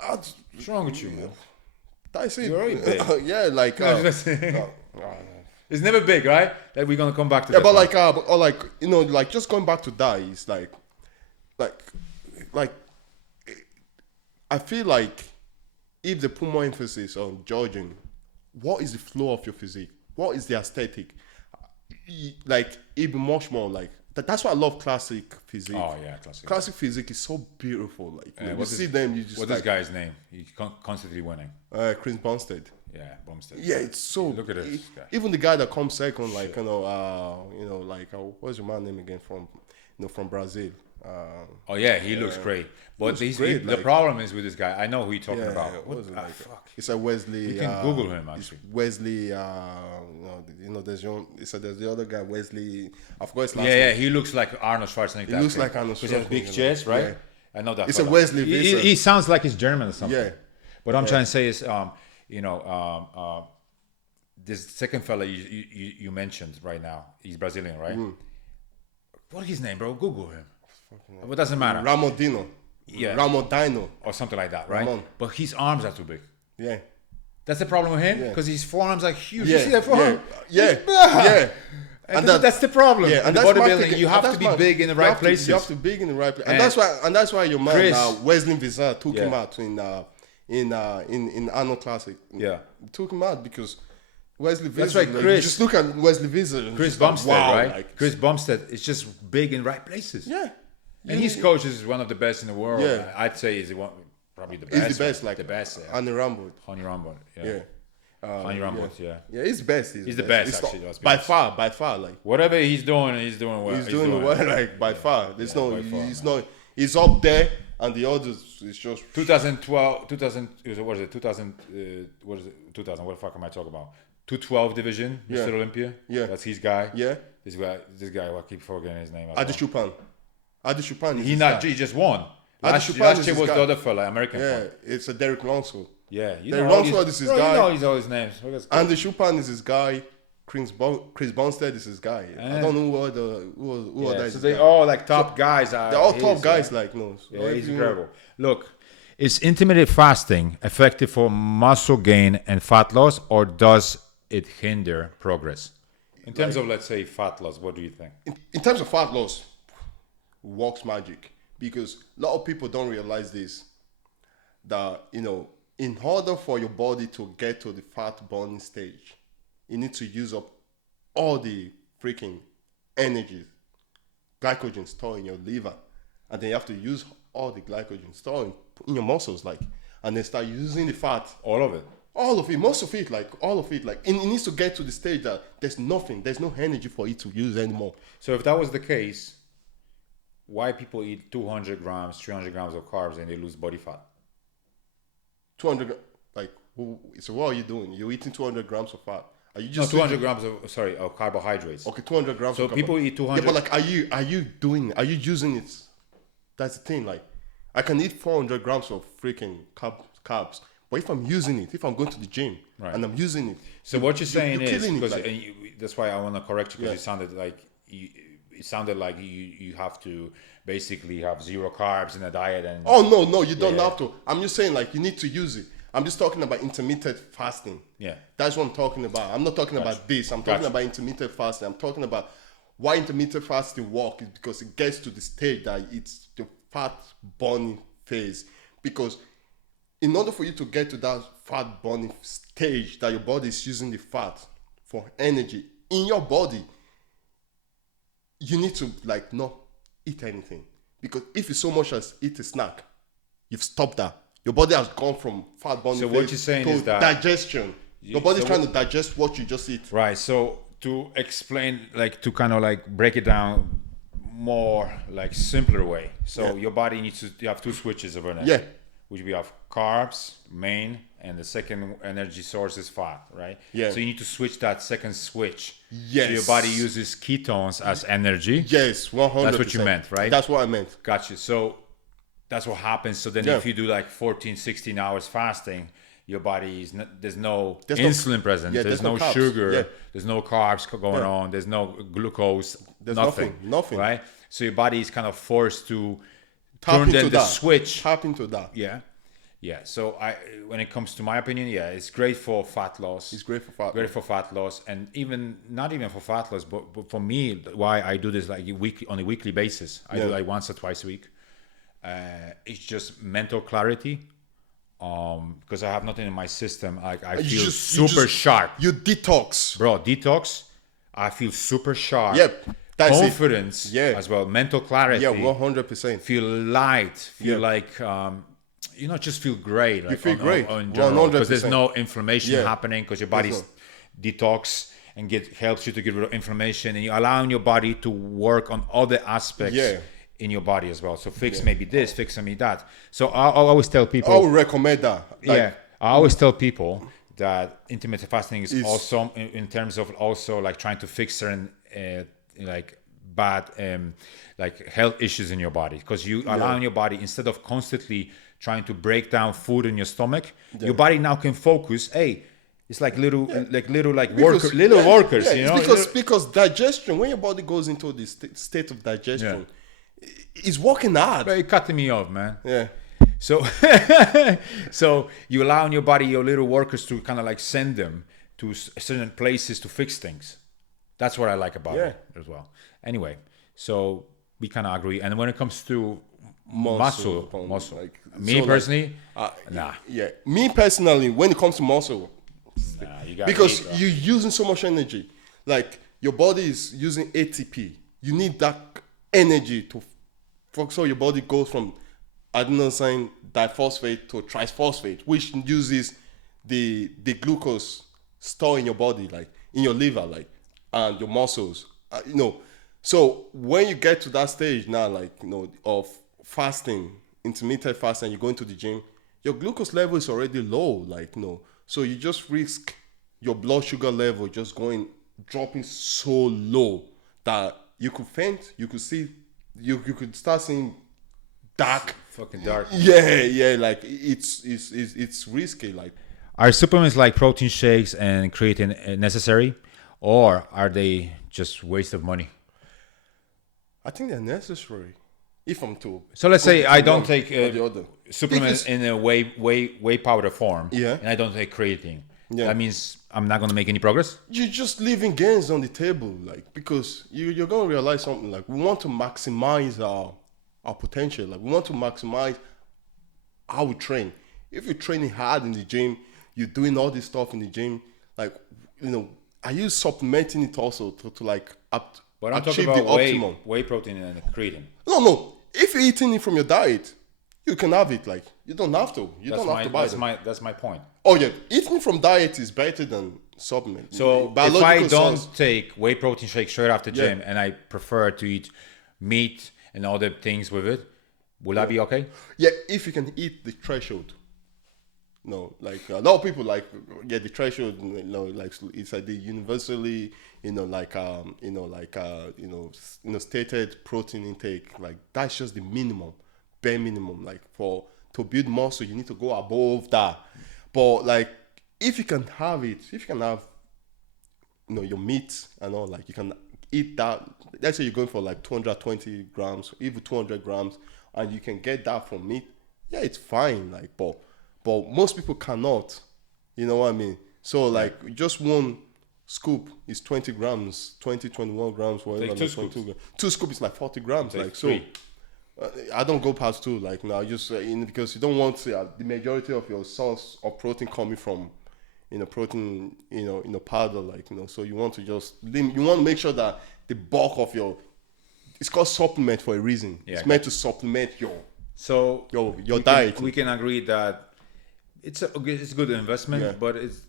uh, What's wrong with you, man? that's it. You're already big. Yeah, like It's never big, right? Like we're gonna come back to yeah, that. but one. or like you know, like just going back to that is like I feel like if they put more emphasis on judging, what is the flow of your physique? What is the aesthetic? Like it'd be much more like that's why I love classic physique. Oh yeah, classic. Classic physique is so beautiful. Like when you what's see his- them, you just What's like this guy's name? He's constantly winning. Chris Bumstead. Yeah, Bumstead. Yeah, it's so. Look at this guy. Even the guy that comes second, like like what's your man name again from Brazil? Oh yeah, he looks great. But looks great, the like- problem is with this guy. I know who you're talking Yeah, about. what What was it the like? fuck? It's a Wesley. You can Google him, it's actually. Wesley. There's there's the other guy Wesley. I forgot his last Yeah, name. he looks like Arnold Schwarzenegger. He looks like Arnold Because he has big Schwarzenegger, chest, right? yeah. I know that. It's a fella. Wesley He, Visser. he sounds like he's German or something. Yeah. What I'm trying to say is, this second fella you mentioned right now, he's Brazilian, right? What is his name, bro? Google him. But it doesn't matter. Ramodino. Yeah. Ramodino. Or something like that, right? Ramon. But his arms are too big. Yeah. That's the problem with him, Yeah. because his forearms are huge. Yeah. You see that forearm? Yeah. Ah. Yeah. And that's the problem. Yeah, In and the that's bodybuilding, marketing. you have And to be that's big in the you right have to- places. You have to be big in the right place, And and that's why your man Chris- Wesley Visser took him Yeah. out in Arnold Classic. Yeah. He took him out because Wesley Visser. That's right, like, Chris- you just look at Wesley Visser. And Chris just like, Bumstead, wow, right? like- Chris Bumstead is just big in right places. Yeah. And his coach is one of the best in the world. Yeah. I'd say he's probably the best. He's the best, like the best. Yeah. Andy Rambo. Honey Rambo. Yeah. Yeah. Honey Rambo. Yeah. Yeah, he's the best. He's the best, It's actually, not- let's be by honest. far, like Whatever he's doing well. he's doing well, like by far. There's no, by far, he's not. He's up there, and the others is just 2012, 2000, what is it? 2000, what is it? 2000, what the fuck am I talking about? 212 division, Yeah. Mr. Olympia. Yeah. That's his guy. yeah. This guy, I keep forgetting his name. Adi Chupan. Adi Chupan. is He his not, guy. he just won. Adi Last Chupan year is was his the guy. other fella, American Yeah, fella. it's a Derek Lonsford. Yeah, you Derek know all Lonsford these- is his bro, guy. You know all his names. Andy Chupan is his guy. Chris Bumstead is his guy. I don't know who other Yeah, is so his they guy. all like top guys. They're all top guys, like no. So Yeah, if he's you- incredible. Look, is intermittent fasting effective for muscle gain and fat loss, or does it hinder progress? In terms of, let's say, fat loss, what do you think? In terms of fat loss, works magic, because a lot of people don't realize this, that in order for your body to get to the fat burning stage, you need to use up all the freaking energy, glycogen stored in your liver, and then you have to use all the glycogen stored in your muscles, and then start using the fat. All of it. All of it, most of it, all of it, and it needs to get to the stage that there's no energy for it to use anymore. So if that was the case, why people eat 200 grams, 300 grams of carbs and they lose body fat? 200, so what are you doing? You're eating 200 grams of fat. Are you just 200 grams of carbohydrates? Okay, 200 grams. So people eat 200. Yeah, but are you using it? That's the thing. I can eat 400 grams of freaking carbs. But if I'm using it, if I'm going to the gym and I'm using it, so what you're saying is, because that's why I want to correct you, because it sounded like you have to basically have zero carbs in a diet. And no, you don't have to. I'm just saying you need to use it. I'm just talking about intermittent fasting. Yeah, that's what I'm talking about. I'm not talking about this. I'm talking about intermittent fasting. I'm talking about why intermittent fasting works is because it gets to the stage that it's the fat burning phase. Because in order for you to get to that fat burning stage, that your body is using the fat for energy in your body, you need to not eat anything. Because if you so much as eat a snack, you've stopped that. Your body has gone from fat burning so what you're saying to is that digestion. Your body's trying to digest what you just eat. Right. So to explain, to kind of break it down more simpler way. So your body needs to, you have two switches of energy. Yeah. Which we have carbs, main, and the second energy source is fat, right? Yeah. So you need to switch that second switch. Yes. So your body uses ketones as energy. Yes, 100%. That's what you meant, right? That's what I meant. Gotcha. So that's what happens. So then if you do 14, 16 hours fasting, your body is there's no insulin present. There's no sugar. Yeah. There's no carbs going on. There's no glucose. There's nothing. Right? So your body is kind of forced to turn the switch. Tap into that. Yeah. Yeah. So when it comes to my opinion, it's great for fat loss. It's great for fat loss. Great for fat loss. And not even for fat loss, but for me, why I do this on a weekly basis. I do once or twice a week. It's just mental clarity. Because I have nothing in my system. I feel super sharp. You detox. Bro, detox. I feel super sharp. Yep. That's confidence as well. Mental clarity. Yeah, 100%. Feel light. Feel just feel great. You feel great. Because there's no inflammation happening, because your body's detox and helps you to get rid of inflammation, and you're allowing your body to work on other aspects in your body as well. So fix maybe this, fix maybe that. So I always tell people. I would recommend that. I always tell people that intermittent fasting is awesome in terms of also trying to fix certain bad health issues in your body, because you allowing your body, instead of constantly trying to break down food in your stomach, your body now can focus. It's little workers, you know. Because digestion, when your body goes into the state of digestion, it's working hard. But you're cutting me off, man. Yeah. So so you allowing your body, your little workers, to kind of send them to certain places to fix things. That's what I like about it as well. Anyway, so we kind of agree. And when it comes to muscle. Personally, nah. Yeah, me personally, when it comes to muscle, because you're using so much energy. Your body is using ATP. You need that energy so your body goes from adenosine diphosphate to triphosphate, which uses the glucose stored in your body, in your liver, and your muscles. So when you get to that stage now, of fasting, intermittent fasting, you go into the gym, your glucose level is already low, so you just risk your blood sugar level just dropping so low that you could faint. You could see, you could start seeing fucking dark. It's risky. Are supplements like protein shakes and creatine necessary, or are they just waste of money? I think they're necessary. If I'm to. So let's say I don't take supplements in a whey powder form, and I don't take creatine. Yeah. that means I'm not going to make any progress. You're just leaving gains on the table, like, because you're going to realize something. Like, we want to maximize our potential. Like, we want to maximize how we train. If you're training hard in the gym, you're doing all this stuff in the gym, like, are you supplementing it also to like But I'm achieve talking the about optimum? whey protein and creatine. No. If you're eating it from your diet, you can have it. Like, you don't have to. You don't have to buy it. That's my point. Oh yeah, eating from diet is better than supplement. So if I don't take whey protein shake straight after gym and I prefer to eat meat and other things with it, will that be okay? Yeah, if you can eat the threshold. No, like a lot of people like the threshold. Like it's like the universally, stated protein intake. Like that's just the minimum, bare minimum. Like to build muscle, you need to go above that. But like if you can have it, if you can have, your meat and all, like you can eat that. Let's say you're going for like 220 grams, even 200 grams, and you can get that from meat. Yeah, it's fine. Like, but most people cannot. You know what I mean? So like just one scoop is 20 grams, 21 grams, whatever. Take two scoops. Two scoops is like 40 grams. Take like three. So. I don't go past 2. Like now, just because you don't want the majority of your source of protein coming from, protein, powder. Like so you want to just limit. You want to make sure that the bulk of it's called supplement for a reason. Yeah, it's meant to supplement your diet. We can agree that it's a good investment, but it's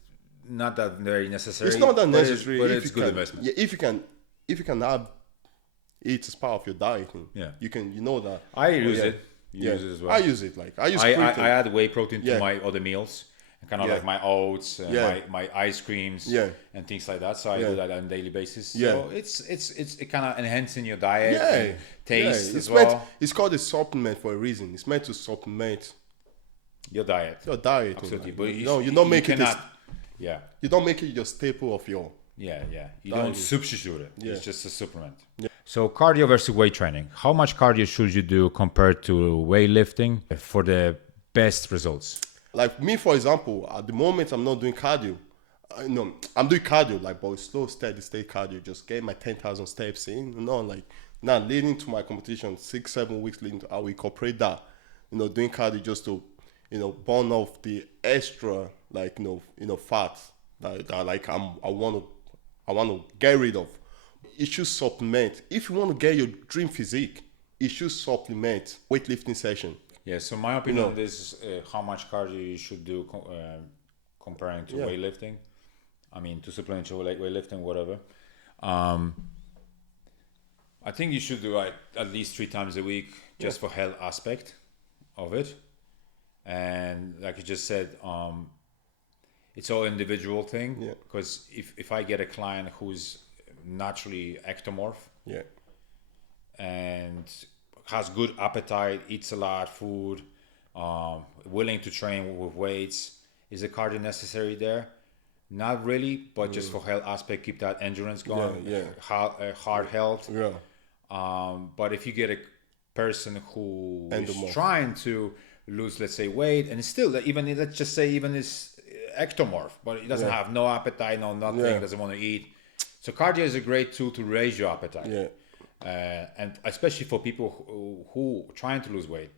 not that very necessary. It's not that necessary, but it's good investment. Yeah, if you can have it as part of your diet, you can, that. I use it. You use it as well. I use it. Like I add whey protein to my other meals, kind of like my oats, my ice creams, and things like that. So I do that on a daily basis. Yeah. So it's kind of enhancing your diet, and taste as it's well. It's called a supplement for a reason. It's meant to supplement your diet. Absolutely. Like, but you don't make it. You don't make it your staple of your. You don't substitute it. It's just a supplement. Yeah. So cardio versus weight training. How much cardio should you do compared to weightlifting for the best results? Like me, for example, at the moment I'm not doing cardio. I'm doing cardio, like, but it's slow, steady state cardio. Just get my 10,000 steps in. Like now leading to my competition, 6-7 weeks leading to, I will incorporate that. Doing cardio just to, burn off the extra, like, fat that like I want to get rid of. It should supplement. If you want to get your dream physique, it should supplement weightlifting session. Yeah, so my opinion on this is how much cardio you should do comparing to weightlifting. I mean, to supplement your weightlifting, whatever. I think you should do at least 3 times a week just for health aspect of it. And like you just said, it's all individual thing. Because if I get a client who's naturally ectomorph and has good appetite, eats a lot of food, willing to train with weights, is the cardio necessary there? Not really, but just for health aspect, keep that endurance going, heart health. But if you get a person who is trying to lose, let's say, weight, and still, let's just say even is ectomorph, but he doesn't have no appetite, no nothing, doesn't want to eat. So cardio is a great tool to raise your appetite. And especially for people who trying to lose weight,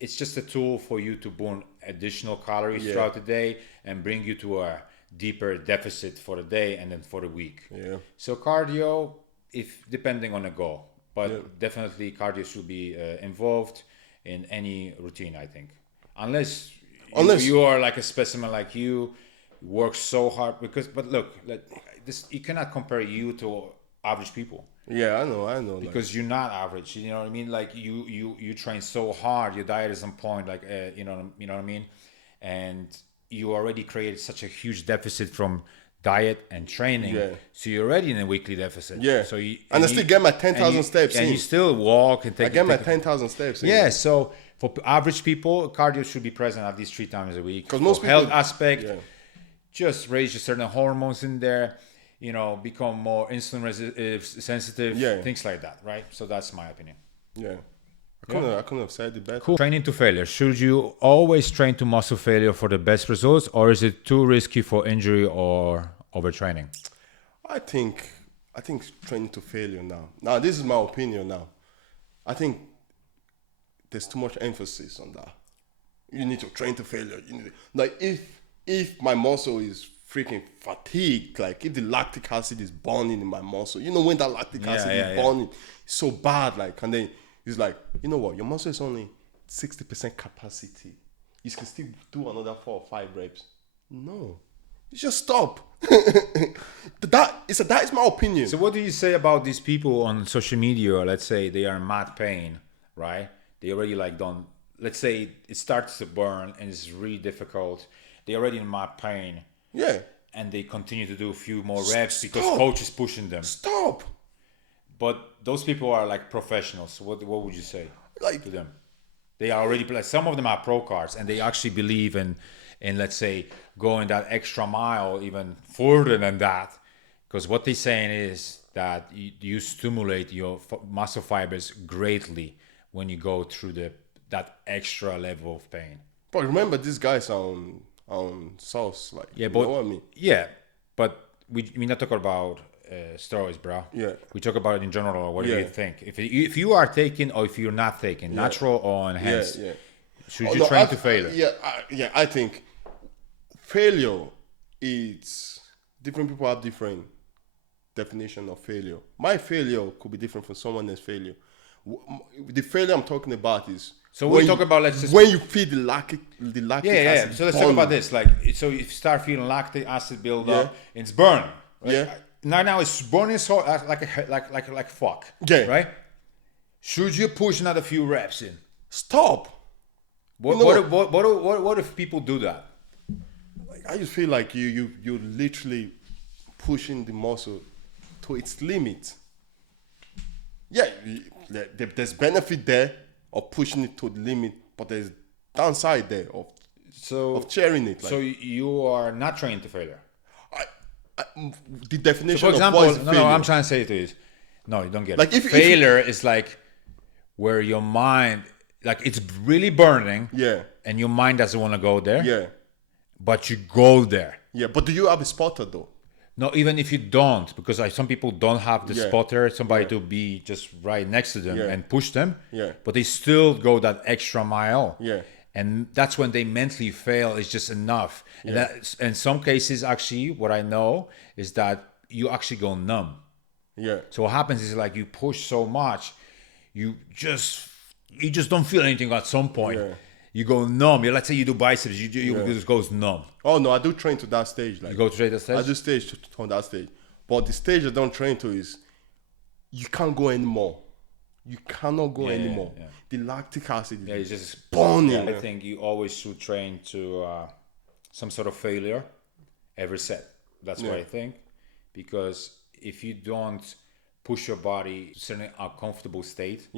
it's just a tool for you to burn additional calories throughout the day and bring you to a deeper deficit for the day and then for the week. So cardio, if depending on the goal, but definitely cardio should be involved in any routine, I think, unless you are like a specimen like you work so hard. But look, you cannot compare you to average people. I know. Because you're not average, you know what I mean? Like you train so hard, your diet is on point, like you know what I mean? And you already created such a huge deficit from diet and training. So you're already in a weekly deficit. So I still get my 10,000 steps in. And you still walk and I get my 10,000 steps in. Yeah, so for average people, cardio should be present at least 3 times a week. Because most people, health aspect, just raise your certain hormones in there. Become more insulin sensitive, things like that, right? So that's my opinion. I I couldn't have said it better. Cool. Training to failure. Should you always train to muscle failure for the best results, or is it too risky for injury or overtraining? I think training to failure now. Now, this is my opinion now. I think there's too much emphasis on that. You need to train to failure. You need to, like if my muscle is freaking fatigued, like if the lactic acid is burning in my muscle, you know when that lactic acid is burning, it's so bad, like, and then it's like, you know what, your muscle is only 60% capacity. You can still do another 4 or 5 reps. No, you just stop. that is my opinion. So what do you say about these people on social media? Let's say they are in mad pain, right? They already like done, let's say it starts to burn and it's really difficult. They're already in mad pain. Yeah. And they continue to do a few more reps because coach is pushing them. Stop. But those people are like professionals. So what would you say to them? They are already, like, some of them are pro cards and they actually believe in let's say going that extra mile, even further than that. Because what they're saying is that you stimulate your muscle fibers greatly when you go through that extra level of pain. But remember, these guys are on sauce, like, yeah, you but know what I mean? Yeah, but we're not talking about steroids, bro. Yeah, we talk about it in general. What do you think? If you are taking or if you're not taking, natural or enhanced, should you train to failure? I think failure is different. People have different definition of failure. My failure could be different from someone else's failure. The failure I'm talking about is, so we talk about, let's just, when you feed the lactic acid. So let's talk about this. Like, so you start feeling lactic acid build up, it's burning. Right? Yeah. Now it's burning so like fuck. Yeah. Right. Should you push another few reps in? Stop. What if people do that? Like, I just feel like you literally pushing the muscle to its limit. Yeah, there's benefit there of pushing it to the limit, but there's downside there of sharing it. Like, so you are not trained to failure. The definition, so for example, of what is failure. I'm trying to say to you is, no, you don't get like it. Failure is like where your mind, like, it's really burning, and your mind doesn't want to go there, but you go there. Yeah, but do you have a spotter though? No, even if you don't, because some people don't have the spotter, somebody to be just right next to them and push them, but they still go that extra mile. Yeah. And that's when they mentally fail. It's just enough. And that, in some cases, actually, what I know is that you actually go numb. Yeah. So what happens is, like, you push so much, you just don't feel anything at some point. Yeah. You go numb. Let's say you do biceps, you just goes numb. Oh no, I do train to that stage. Like, you go to that stage? I do stage on that stage. But the stage I don't train to is you can't go anymore. You cannot go anymore. Yeah. The lactic acid is just burning. I think you always should train to some sort of failure every set. That's what I think. Because if you don't push your body to a certain uncomfortable state,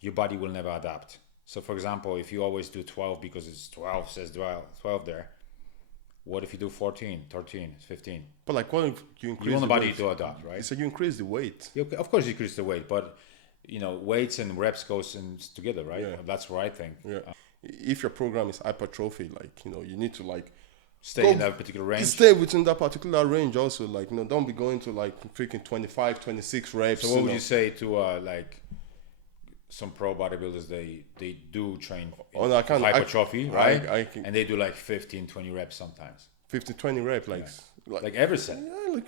your body will never adapt. So, for example, if you always do 12 because it's 12, says 12 there, what if you do 14, 13, 15? But like, what if you increase you want the body weight? to adapt, right? So you increase the weight. Of course you increase the weight, but weights and reps goes together, right? Yeah. That's what I think. Yeah. If your program is hypertrophy, like, you need to, like, stay in that particular range. Stay within that particular range also. Like, don't be going to, like, freaking 25, 26 reps. So what would you say to, like, some pro bodybuilders, they do train hypertrophy, right? And they do like 15, 20 reps sometimes. 15, 20 reps, like every set. Yeah, like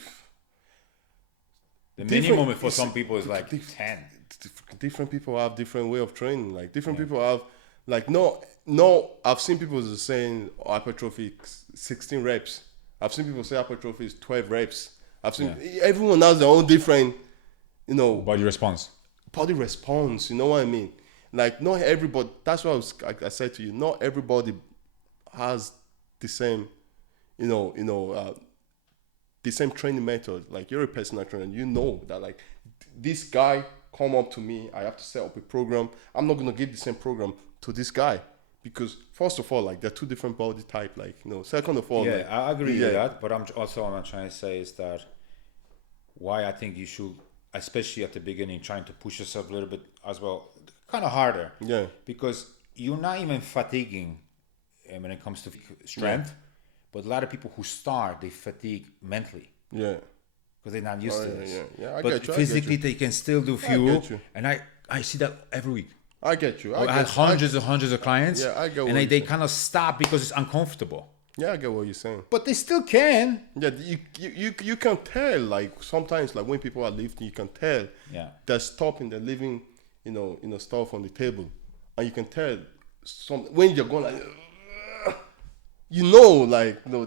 the minimum for some people is like 10. Different people have different way of training. Like, different people have, like, no. I've seen people saying hypertrophy 16 reps. I've seen people say hypertrophy is 12 reps. I've seen everyone has their own different, body response. You know what I mean? Like, not everybody. That's what I said to you. Not everybody has the same, the same training method. Like, you're a personal trainer, you know that, like, this guy come up to me, I have to set up a program. I'm not gonna give the same program to this guy because, first of all, like, they're two different body type. Like, second of all, I agree with that. But I'm trying to say is that why I think you should, especially at the beginning, trying to push yourself a little bit as well. kind of harder. Yeah. Because you're not even fatiguing when it comes to strength. But a lot of people who start, they fatigue mentally. Yeah. Because they're not used to this. Yeah. I But get you. physically, they can still do fuel. get you. And I see that every week. I get you. I have hundreds of clients. Yeah, I get what and you're they saying. kind of stop because it's uncomfortable. Yeah, I get what you're saying. But they still can. Yeah, you can tell, like, sometimes, like, when people are lifting, you can tell they're stopping, they're leaving, stuff on the table. And you can tell when you're going like,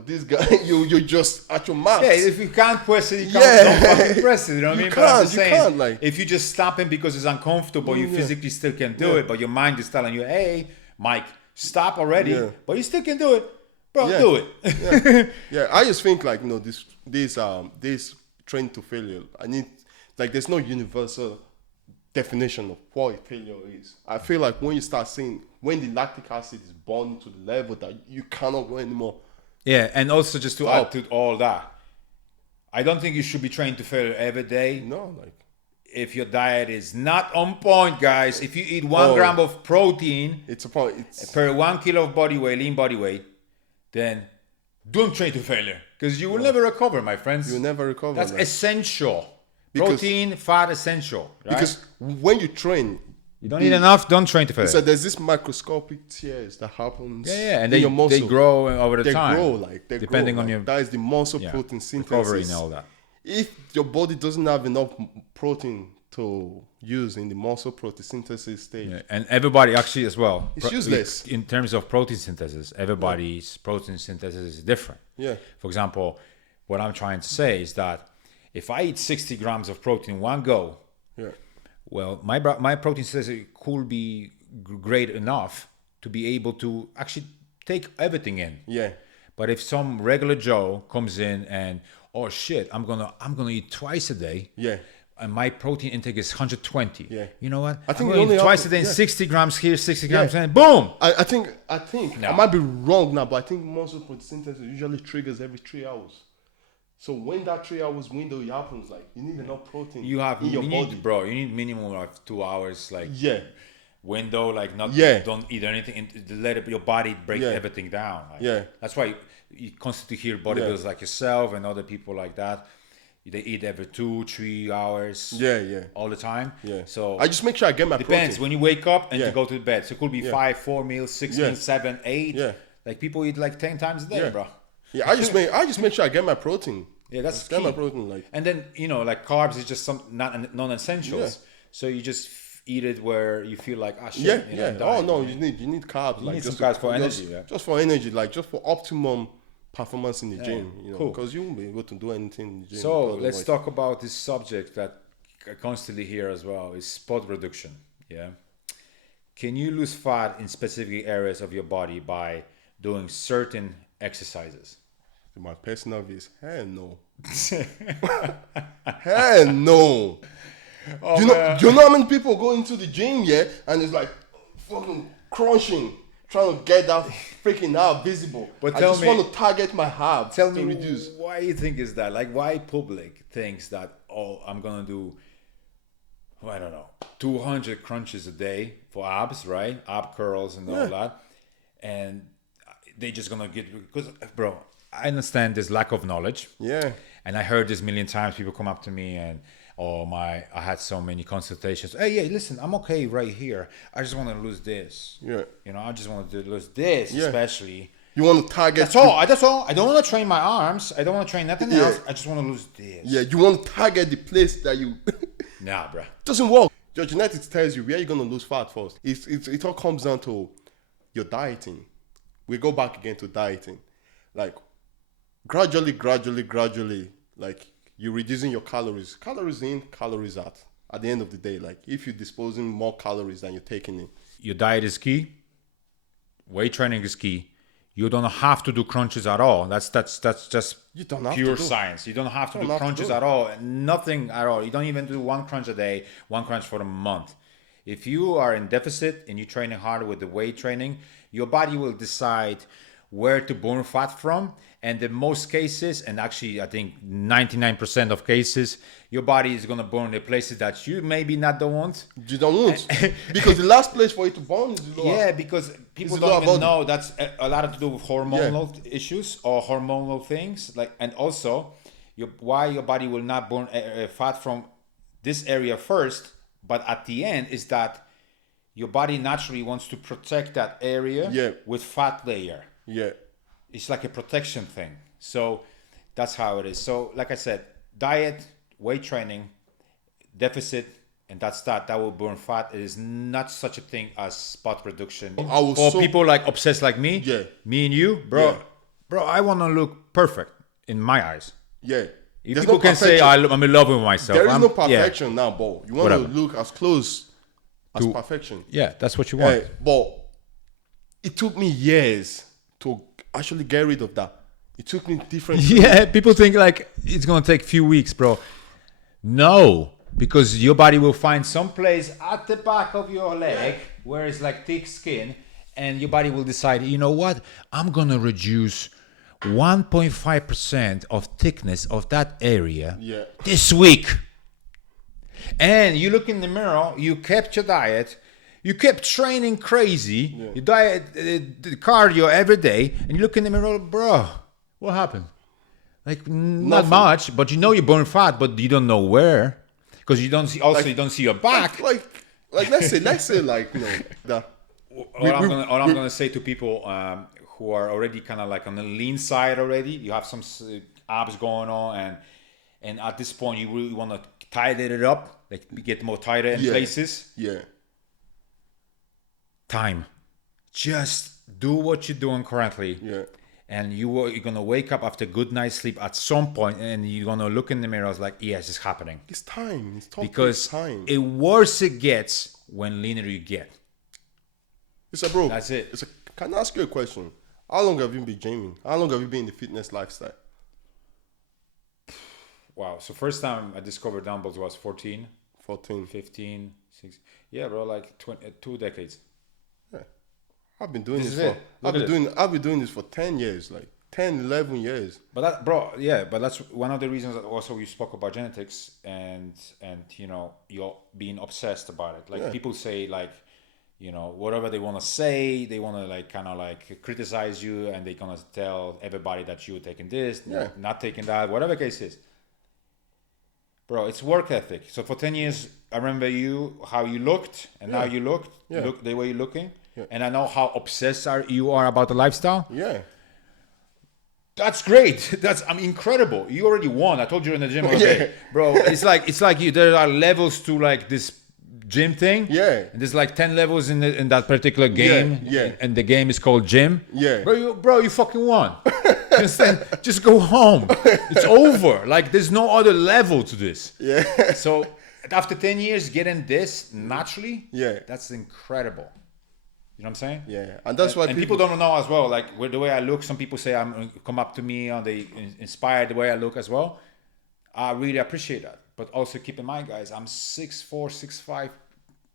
this guy, you're just at your max. Yeah, if you can't press it, you can't fucking press it. You know what I mean? But I'm just saying, can't, like, if you just stop him because it's uncomfortable, you physically still can do it, but your mind is telling you, hey, Mike, stop already. Yeah. But you still can do it. Bro, do it. Yeah, I just think, like, this train to failure, I need, like, there's no universal definition of what failure is. I feel like when you start seeing, when the lactic acid is bonding to the level that you cannot go anymore. Yeah, and also just to add to all that, I don't think you should be trained to failure every day. No, like, if your diet is not on point, guys, if you eat 1 gram of protein per 1 kilo of body weight, lean body weight, then don't train to failure, because you will never recover, my friends. You'll never recover. That's essential. Protein, fat, essential. Right? Because when you train, you don't eat enough, don't train to failure. So there's this microscopic tears that happens. And in your muscle. they grow over the time. Depending on your. That is the muscle protein synthesis. Recovery and all that. If your body doesn't have enough protein to use in the muscle protein synthesis stage, and everybody actually as well, it's useless in terms of protein synthesis. Everybody's protein synthesis is different. Yeah. For example, what I'm trying to say is that if I eat 60 grams of protein in one go, well, my protein synthesis could be great enough to be able to actually take everything in. Yeah. But if some regular Joe comes in and, oh shit, I'm gonna eat twice a day. Yeah. And my protein intake is 120. Yeah. You know what? I think I'm going to eat twice a day, 60 grams here, 60 grams there, boom. I think I might be wrong now, but I think muscle protein synthesis usually triggers every 3 hours. So when that 3 hours window happens, like, you need enough protein in your body. Bro, you need minimum of 2 hours, like, window, like, not don't eat anything, let your body break everything down. Like, that's why you constantly hear bodybuilders like yourself and other people like that. They eat every 2-3 hours. All the time. So I just make sure I get my depends protein. when you wake up and you go to bed. So it could be 5-4 meals, 6 Yeah. meals, 7, 8. Yeah. Like, people eat like 10 times a day, bro. Yeah, I just make sure I get my protein. Yeah, that's get key. my protein, like. And then, like, carbs is just some non-essentials. So you just eat it where you feel like, ah, shit. Oh no, you need carbs. You need some carbs for energy. Just for energy, like, just for optimum performance in the gym. Cool. Because you won't be able to do anything in the gym. So let's talk about this subject that I constantly hear as well, is spot reduction. Yeah. Can you lose fat in specific areas of your body by doing certain exercises? My personal view is hell no. Hell no. Do you know how many people go into the gym, and it's like fucking crunching, trying to get that freaking herb visible. But I just want to target my herb to reduce. Why you think is that? Like, why public thinks that, I'm gonna do, I don't know, 200 crunches a day for abs, right? Ab curls and all that. And they just gonna because, bro, I understand this lack of knowledge. Yeah. And I heard this a million times. People come up to me and, I had so many consultations. Hey, listen, I'm okay right here. I just want to lose this. Yeah. I just want to lose this, especially. You want to target. That's all. I don't want to train my arms. I don't want to train nothing else. I just want to lose this. Yeah, you want to target the place that you. Nah, bro. Doesn't work. Your genetics tells you where you're going to lose fat first. It all comes down to your dieting. We go back again to dieting. Like, gradually, like, you're reducing your calories. Calories in, calories out. At the end of the day, like, if you're disposing more calories than you're taking in. Your diet is key. Weight training is key. You don't have to do crunches at all. That's just pure science. You don't have to do crunches at all. Nothing at all. You don't even do 1 crunch a day, 1 crunch for a month. If you are in deficit and you're training hard with the weight training, your body will decide where to burn fat from. And in most cases, and actually I think 99% of cases, your body is going to burn the places that you maybe not don't want. You don't want. Because the last place for it to burn is the lower. Yeah, because people don't even know that's a lot to do with hormonal issues or hormonal things. Like, and also why your body will not burn fat from this area first, but at the end is that your body naturally wants to protect that area with fat layer. Yeah. It's like a protection thing. So that's how it is. So like I said, diet, weight training, deficit, and that's that will burn fat. It is not such a thing as spot reduction. For people like obsessed like me, me and you, bro, I want to look perfect in my eyes. Yeah. If people can say I'm in love with myself. There is no perfection now, Bo. You want to look as close as perfection. Yeah, that's what you want. But it took me years to actually get rid of that. It took me different. Yeah, people think like it's gonna take a few weeks, bro. No, because your body will find some place at the back of your leg where it's like thick skin, and your body will decide, you know what? I'm gonna reduce 1.5% of thickness of that area this week. And you look in the mirror, you kept your diet, you kept training crazy, you diet, the cardio every day, and you look in the mirror, bro, what happened? Like not much, but you know you burn fat, but you don't know where, because you don't see. Also, you don't see your back. Like let's say like that. All I'm gonna say to people who are already kind of like on the lean side already, you have some abs going on, and at this point you really want to tighten it up, like get more tighter in places. Yeah. Time. Just do what you're doing currently. Yeah. And you're gonna wake up after a good night's sleep at some point, and you're gonna look in the mirror like, yes, it's happening. It's time. It's totally because time. It worse it gets when leaner you get. Bro. That's it. Can I ask you a question? How long have you been gymming? How long have you been in the fitness lifestyle? Wow. So first time I discovered dumbbells was 14, 15, 16. Yeah, bro, like 2 decades. Yeah. I've been doing I've been doing this for 10 years, like 10, 11 years. But that, bro, but that's one of the reasons that also you spoke about genetics and you know, you're being obsessed about it. Like people say like, you know, whatever they want to say, they want to like kind of like criticize you, and they gonna tell everybody that you're taking this, not taking that, whatever case is. Bro, it's work ethic. So for 10 years, I remember how you looked, and now you look the way you're looking, and I know how obsessed you are about the lifestyle. Yeah. That's great. That's incredible. You already won. I told you in the gym. Okay, bro. It's like you. There are levels to like this gym thing. Yeah. And there's like 10 levels in that particular game. Yeah. And the game is called gym. Yeah. Bro, you fucking won. Just go home. It's over. Like there's no other level to this. Yeah. So after 10 years getting this naturally, that's incredible. You know what I'm saying? Yeah. And that's why people don't know as well. Like with the way I look, some people say come up to me and they inspire the way I look as well. I really appreciate that. But also keep in mind, guys, I'm 6'4",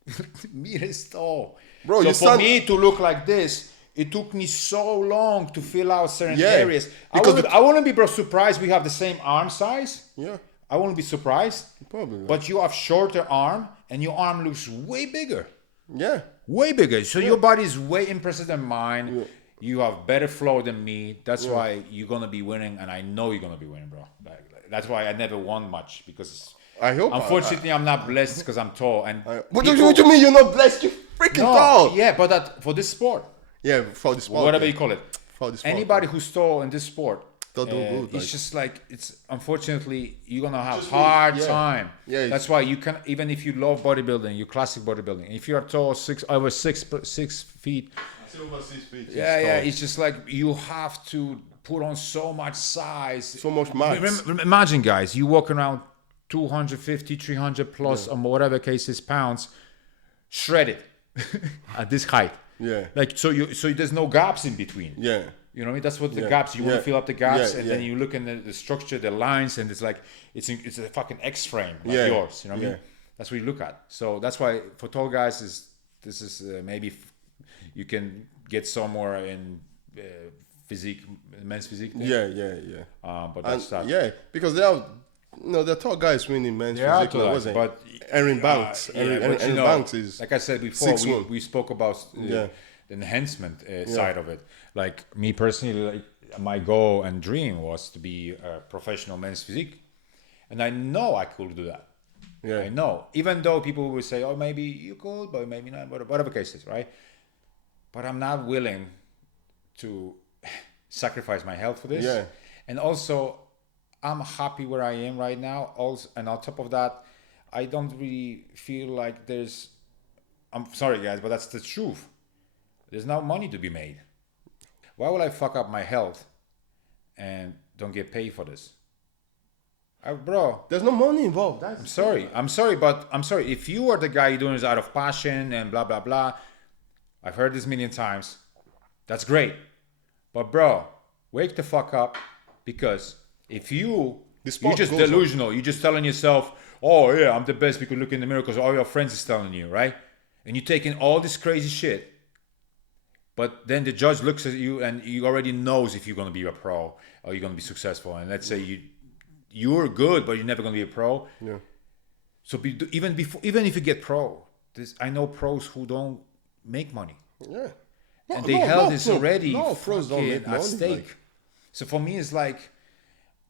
6'5" meters tall. Bro, so for me to look like this, it took me so long to fill out certain areas. Because I wouldn't be surprised we have the same arm size. Yeah. I wouldn't be surprised. Probably. But you have shorter arm, and your arm looks way bigger. Yeah. Way bigger. So your body is way impressive than mine. Yeah. You have better flow than me. That's why you're going to be winning, and I know you're going to be winning, bro. That's why I never won much, because I hope. Unfortunately, I'm not blessed because I'm tall. And what do you mean you're not blessed? You're freaking tall. Yeah, but for this sport. Yeah, for the sport. Whatever you call it. For the sport. Anybody who's tall in this sport, they'll do good. It's just like unfortunately you're gonna have hard time. Yeah. That's why you can, even if you love bodybuilding, you classic bodybuilding. If you are tall, over 6 feet. Over 6 feet. Yeah. It's just like you have to put on so much size, so much mass. Imagine, guys, you walk around 250, 300 plus, or whatever cases pounds, shredded at this height. Yeah. Like so there's no gaps in between. Yeah. You know what I mean? That's what the gaps. You want to fill up the gaps, and then you look in the structure, the lines, and it's like it's a fucking X-frame like yours. You know what I mean? That's what you look at. So that's why for tall guys, this is maybe you can get somewhere in men's physique thing. Yeah. But that's that. Yeah, because there are, there are tall guys winning men's They are physique. tall guys, Wasn't but Aaron Banks. but Aaron Banks is like I said before. 6'1". We spoke about the enhancement side of it. Like me personally, like my goal and dream was to be a professional men's physique, and I know I could do that. Yeah. I know, even though people will say, "Oh, maybe you could, but maybe not," whatever cases, right? But I'm not willing to sacrifice my health for this. Yeah. And also, I'm happy where I am right now. Also, and on top of that, I don't really feel like there's. I'm sorry, guys, but that's the truth. There's no money to be made. Why would I fuck up my health and don't get paid for this? Bro, there's no money involved. I'm sorry, but I'm sorry. If you are the guy doing this out of passion and blah blah blah, I've heard this a million times. That's great, but bro, wake the fuck up, because if you're just delusional, you're just telling yourself, "Oh yeah, I'm the best," because look in the mirror because all your friends is telling you, right? And you're taking all this crazy shit, but then the judge looks at you and you already knows if you're gonna be a pro or you're gonna be successful. And let's say you're good, but you're never gonna be a pro. Yeah. So even if you get pro, I know pros who don't make money. Yeah. And their health is already pros don't make money, at stake. like. So for me, it's like,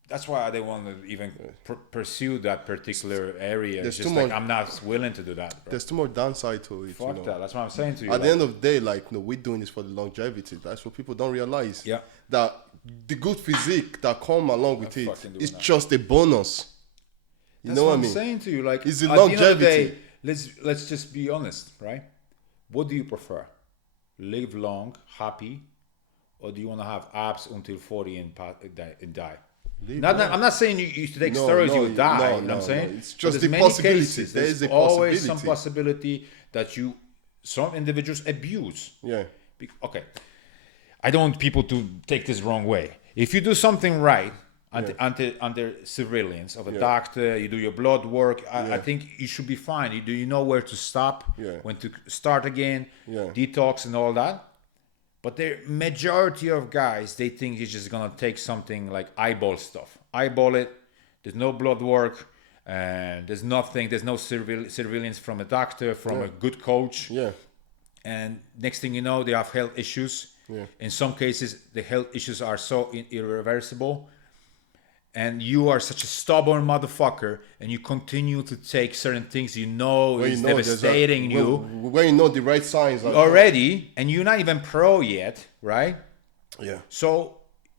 that's why I don't want to even pursue that particular area. It's just like, I'm not willing to do that, bro. There's too much downside to it. Fuck that. That's what I'm saying to you. At the end of the day, like, we're doing this for the longevity. That's what people don't realize. Yeah. That the good physique that come along with it is just a bonus. You know what I mean? That's what I'm saying to you. Like, it's the at longevity. the end of the day, let's just be honest, right? What do you prefer? Live long, happy, or do you want to have abs until 40 and die? I'm not saying you should take steroids, you'll die. You know what I'm saying? It's just the possibility. There is a always some possibility that some individuals abuse. Yeah. Okay. I don't want people to take this wrong way. If you do something right under surveillance of a doctor, you do your blood work, I think you should be fine. You know where to stop, when to start again, detox and all that. But the majority of guys, they think it's just gonna take something like eyeball stuff. Eyeball it. There's no blood work, and there's nothing. There's no surveillance from a doctor, from a good coach. Yeah. And next thing you know, they have health issues. Yeah. In some cases, the health issues are so irreversible. And you are such a stubborn motherfucker, and you continue to take certain things is devastating you. When you know the right signs already, and you're not even pro yet, right? Yeah. So,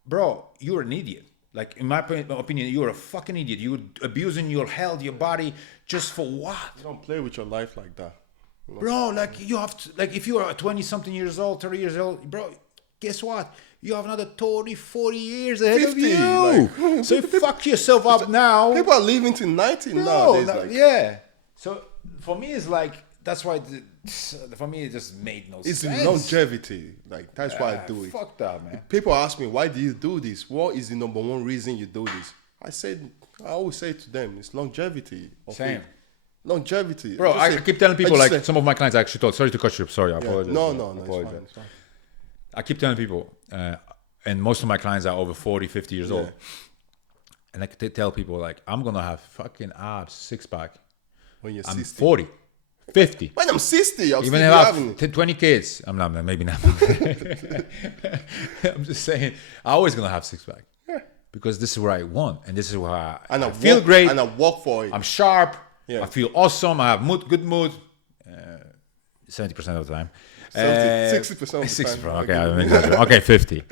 bro, you're an idiot. Like, in my opinion, you're a fucking idiot. You're abusing your health, your body, just for what? You don't play with your life like that. You know? Bro, like, you have to, like, if you are 20-something years old, 30 years old, bro, guess what? You have another 30, 40 years ahead 50, of you. Like, so fuck yourself up now. People are living to 90 nowadays. Yeah. So for me, it's like, that's why, for me, it just made no sense. It's the longevity. Like, that's why I do it. Fuck that, man. People ask me, why do you do this? What is the number one reason you do this? I always say to them, it's longevity. Same. Longevity. Bro, I keep telling people, like, some of my clients actually told, sorry to cut you, sorry, I apologize. No, it's fine. I keep telling people, and most of my clients are over 40, 50 years old. And I tell people, like, I'm going to have fucking abs, six-pack. When you're I'm 60. 40, 50. When I'm 60, I'll even still if I having have 20 kids. I'm not, maybe not. I'm just saying, I'm always going to have six-pack. Yeah. Because this is what I want. And this is where I feel great. And I work for it. I'm sharp. Yeah. I feel awesome. I have good mood. 70% of the time. 60% of the time. Okay, 50.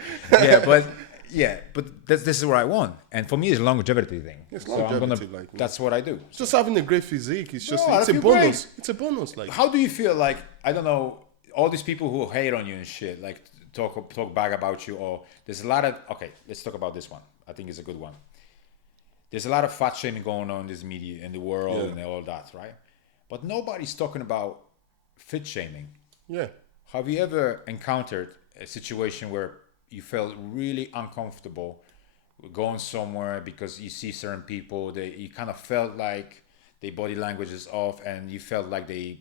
But this is what I want, and for me, it's a longevity thing. It's longevity, that's what I do. Just having a great physique, it's a bonus. It's a bonus. Like, how do you feel? Like, I don't know, all these people who hate on you and shit, like talk bad about you, or there's a lot of. Okay, let's talk about this one. I think it's a good one. There's a lot of fat shaming going on in this media, in the world, and all that, right? But nobody's talking about fit shaming. Yeah. Have you ever encountered a situation where you felt really uncomfortable going somewhere because you see certain people, you kind of felt like their body language is off, and you felt like they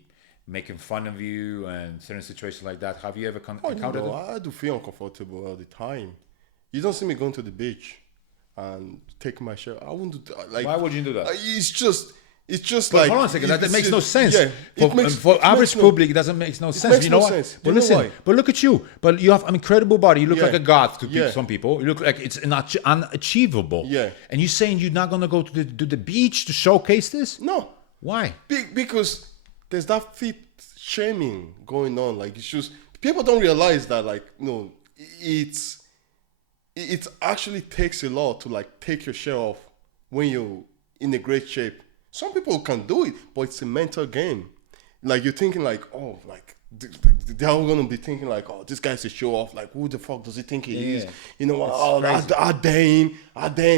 making fun of you and certain situations like that? Have you ever encountered it? I do feel uncomfortable all the time. You don't see me going to the beach and taking my shirt. I wouldn't do like. Why would you do that? It's just But like. hold on a second. That makes no sense. Yeah, For average public, it doesn't make no sense. makes You know no what? sense. But You know listen. why? But look at you. But you have an incredible body. You look Yeah. like a god to Yeah. some people. You look like it's not unachievable. Yeah. And you're saying you're not gonna go to the beach to showcase this? No, Why? because there's that fit shaming going on. Like it's just people don't realize that. Like no, it actually takes a lot to like take your shirt off when you're in a great shape. Some people can do it, but it's a mental game. Like you're thinking like, oh, like they're all gonna be thinking like, oh, this guy's a show off. Like who the fuck does he think he is? You know, I dare him.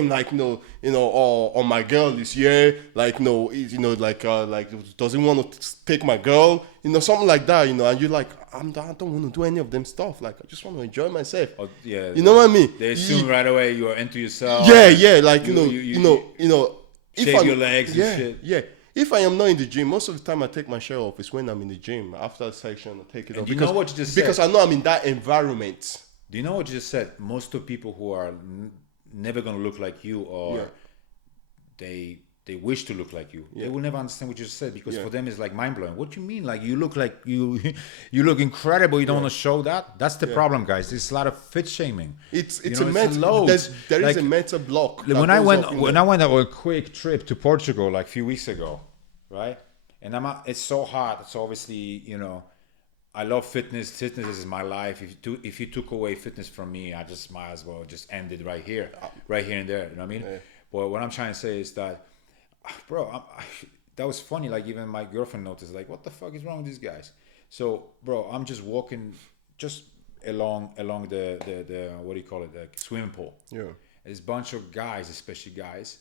Like or my girl is here. Like like does he want to take my girl? Something like that. And you're like, I don't want to do any of them stuff. Like I just want to enjoy myself. Oh, yeah. You know what I mean? They assume right away you are into yourself. Yeah. Like Shave your legs and shit. Yeah. If I am not in the gym, most of the time I take my shirt off is when I'm in the gym. After a section, I take it off. You know what you just because said? I know I'm in that environment. Do you know what you just said? Most of people who are never going to look like you, or they wish to look like you, they will never understand what you just said, because for them it's like mind blowing. What do you mean? Like you look like you look incredible. You don't want to show that. That's the problem, guys. There's a lot of fit shaming. It's a mental. There is a mental block. When I went on a quick trip to Portugal like a few weeks ago, right? And it's so hot. So obviously, I love fitness. Fitness is my life. If you took away fitness from me, I just might as well just end it right here and there. You know what I mean? Yeah. But what I'm trying to say is that, bro, that was funny. Like even my girlfriend noticed, like, what the fuck is wrong with these guys? So, bro, I'm just walking along the what do you call it, the swimming pool. Yeah. There's a bunch of guys, especially guys,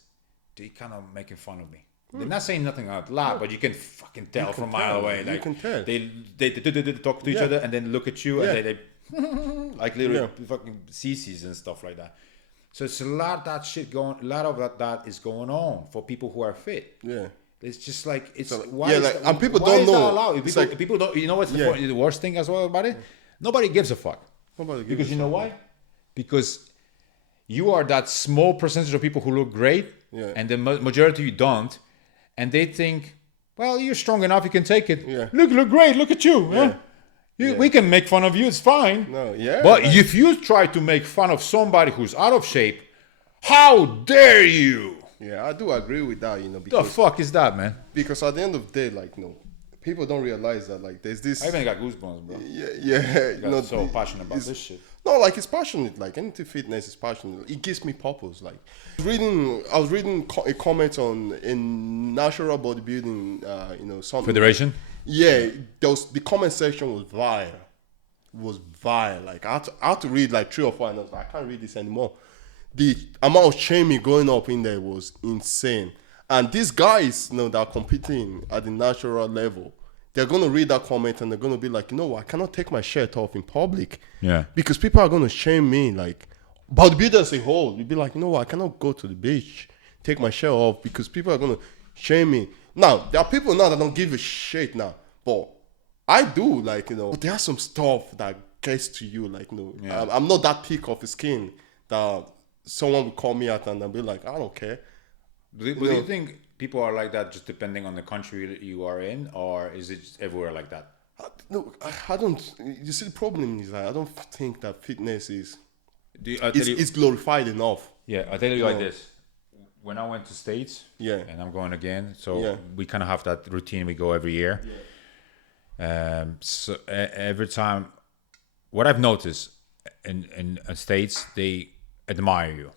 they kind of making fun of me. They're not saying nothing out loud, but you can fucking tell from a mile away. Like, you can tell. They talk to each other and then look at you and they like little fucking CCs and stuff like that. So it's a lot of that shit going. A lot of that is going on for people who are fit. Yeah, it's just like it's and people don't know. People don't. You know what's the worst thing as well about it? Nobody gives a fuck. Because you know why? Because you are that small percentage of people who look great, and the majority you don't, and they think, well, you're strong enough, you can take it. Yeah. Look great. Look at you. Yeah. We can make fun of you, it's fine. But if you try to make fun of somebody who's out of shape, how dare you? Yeah, I do agree with that, Because, the fuck is that, man? Because at the end of the day, like, people don't realize that, like, there's this... I even got goosebumps, bro. Yeah. So passionate about this shit. No, like, it's passionate. Like, anything fitness is passionate. It gives me purpose. Like, I was reading a comment on in natural bodybuilding, something. Federation? Yeah, the comment section was vile. Like I had to read like 3 or 4, and I was like, I can't read this anymore. The amount of shaming going up in there was insane. And these guys, that are competing at the natural level, they're gonna read that comment and they're gonna be like, I cannot take my shirt off in public. Yeah. Because people are gonna shame me. Like bodybuilders as a whole, you'd be like, I cannot go to the beach, take my shirt off because people are gonna shame me. Now, there are people now that don't give a shit now, but I do, like, but there are some stuff that gets to you, like, I'm not that thick of a skin that someone would call me out and I'll be like, I don't care. Do you think people are like that just depending on the country you are in, or is it just everywhere like that? I don't, you see, the problem is that I don't think that fitness is glorified enough. Yeah, I'll tell you like this. When I went to States, and I'm going again, so we kind of have that routine. We go every year. So every time, what I've noticed in States, they admire you.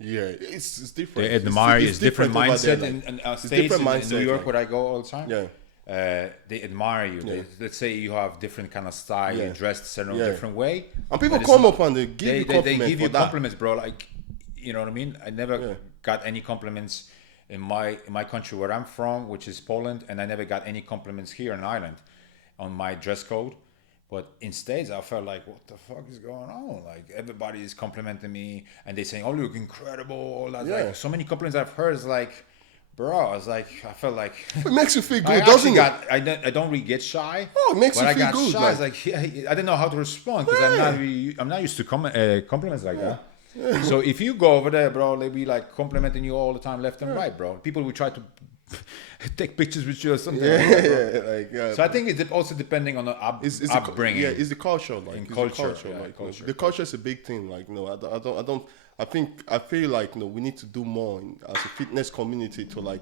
Yeah, it's different. They admire you. It's different mindset. There, like, in States, in New York, where I go all the time. Yeah. They admire you. Let's say you have different kind of style, you dress a certain different way, and people come up and they give you compliments. They give you compliments, bro. Like, you know what I mean? I never got any compliments in my country where I'm from, which is Poland, and I never got any compliments here in Ireland on my dress code. But in States, I felt like, what the fuck is going on? Like, everybody is complimenting me, and they saying, "Oh, you look incredible." All that. Like, so many compliments I've heard is like, bro, I felt like it makes you feel good, doesn't it? I don't really get shy. Oh, it makes you feel good. Shy. Like, I didn't know how to respond because I'm not used to compliments like that. So if you go over there, bro, they'll be like complimenting you all the time, left and right, bro. People will try to take pictures with you or something. So I think it's also depending on the upbringing. It's the culture, like in culture. Culture. The culture is a big thing. Like, no, I don't. I feel like, no, we need to do more as a fitness community to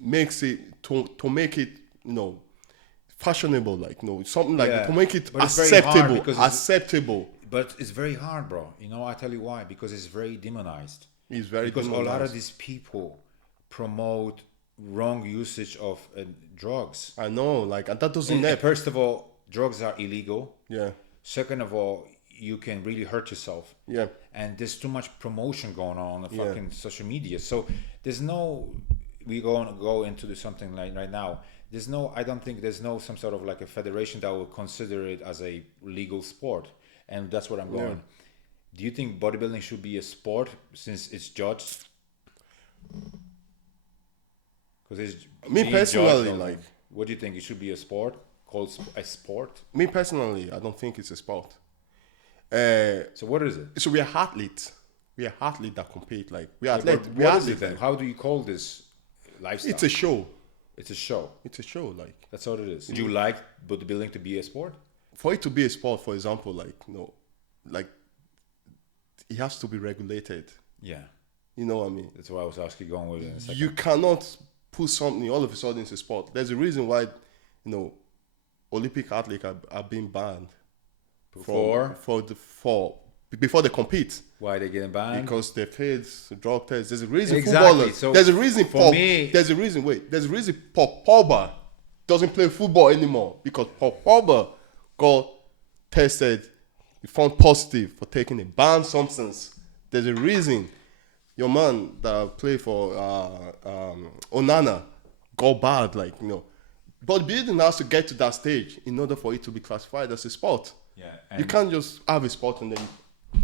makes it to make it, fashionable, like, something like to make it acceptable. But it's very hard, bro. I tell you why. Because it's very demonized. It's very because demonized. A lot of these people promote wrong usage of drugs. I know, like, and that doesn't help. First of all, drugs are illegal. Yeah. Second of all, you can really hurt yourself. Yeah. And there's too much promotion going on the fucking social media. So there's no, we're going to go into something like right now. I don't think there's some sort of like a federation that will consider it as a legal sport. And that's where I'm going. Yeah. Do you think bodybuilding should be a sport since it's judged? Because me personally, like, what do you think? It should be a sport called a sport? Me personally, I don't think it's a sport. So what is it? So we are athletes. We are athletes that compete. Like, we are athletes. What is it then? How do you call this lifestyle? It's a show. It's a show. It's a show. Like, that's all it is. Do you like bodybuilding to be a sport? For it to be a sport, for example, like it has to be regulated. Yeah. You know what I mean? That's why I was actually going with it in a second. You cannot put something all of a sudden into sport. There's a reason why, Olympic athletes are being banned before they compete. Why they getting banned? Because they failed drug tests. There's a reason. Exactly. So there's a reason for me. There's a reason. Wait. There's a reason Paul Pogba doesn't play football anymore because Paul Pogba got tested. He found positive for taking a banned substance. There's a reason. Your man that played for Onana got bad. Bodybuilding has to get to that stage in order for it to be classified as a sport. Yeah, you can't just have a sport and then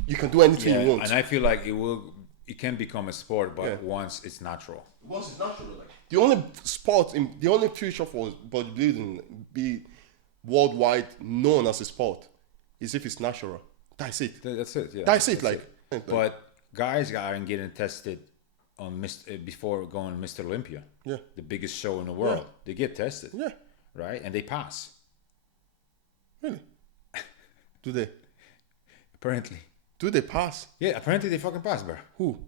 you can do anything you want. And I feel like it can become a sport, but once it's natural. Once it's natural, the only future for bodybuilding be worldwide known as a sport is if it's natural. That's it. That's it. Yeah. That's it. But guys aren't getting tested on before going to Mr. Olympia. Yeah. The biggest show in the world. Yeah. They get tested. Yeah. Right, and they pass. Really? Do they? Apparently. Do they pass? Yeah, apparently they fucking pass, bro. Who?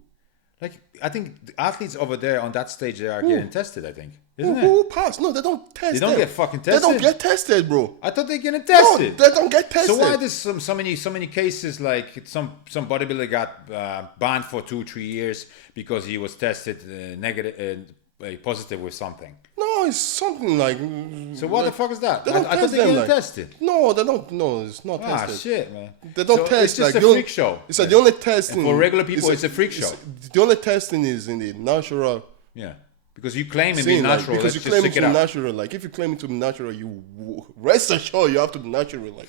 Like, I think the athletes over there on that stage, they are getting tested, I think. Isn't it? Who pass? No, they don't test. They don't get fucking tested. They don't get tested, bro. I thought they're getting tested. No, they don't get tested. So why there's so many cases, like some bodybuilder got banned for 2-3 years because he was tested positive with something? No, it's something like. So what the fuck is that? They don't I thought they get tested. No, they don't. No, it's not tested. Ah, shit, man. They don't test. It's just a freak show. It's like the only testing. And for regular people, it's a freak show. The only testing is in the natural. Yeah. Because you claim it to be natural. Because you claim it to be natural. Like, if you claim it to be natural, you rest assured you have to be natural. Like,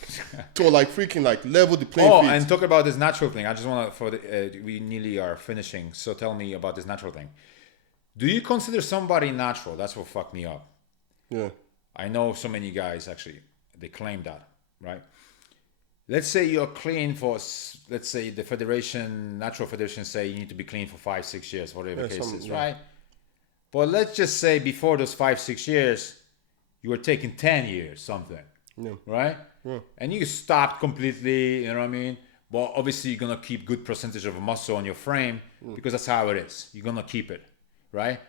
to freaking level the playing field. Oh, and talk about this natural thing. I just want to, we nearly are finishing. So tell me about this natural thing. Do you consider somebody natural? That's what fucked me up. Yeah. I know so many guys, actually, they claim that, right? Let's say you're clean for, let's say the natural federation say you need to be clean for 5-6 years, whatever the case is, right? But let's just say before those 5-6 years, you were taking 10 years, something, right? Yeah. And you stopped completely, you know what I mean? But obviously you're going to keep good percentage of muscle on your frame because that's how it is. You're going to keep it, right?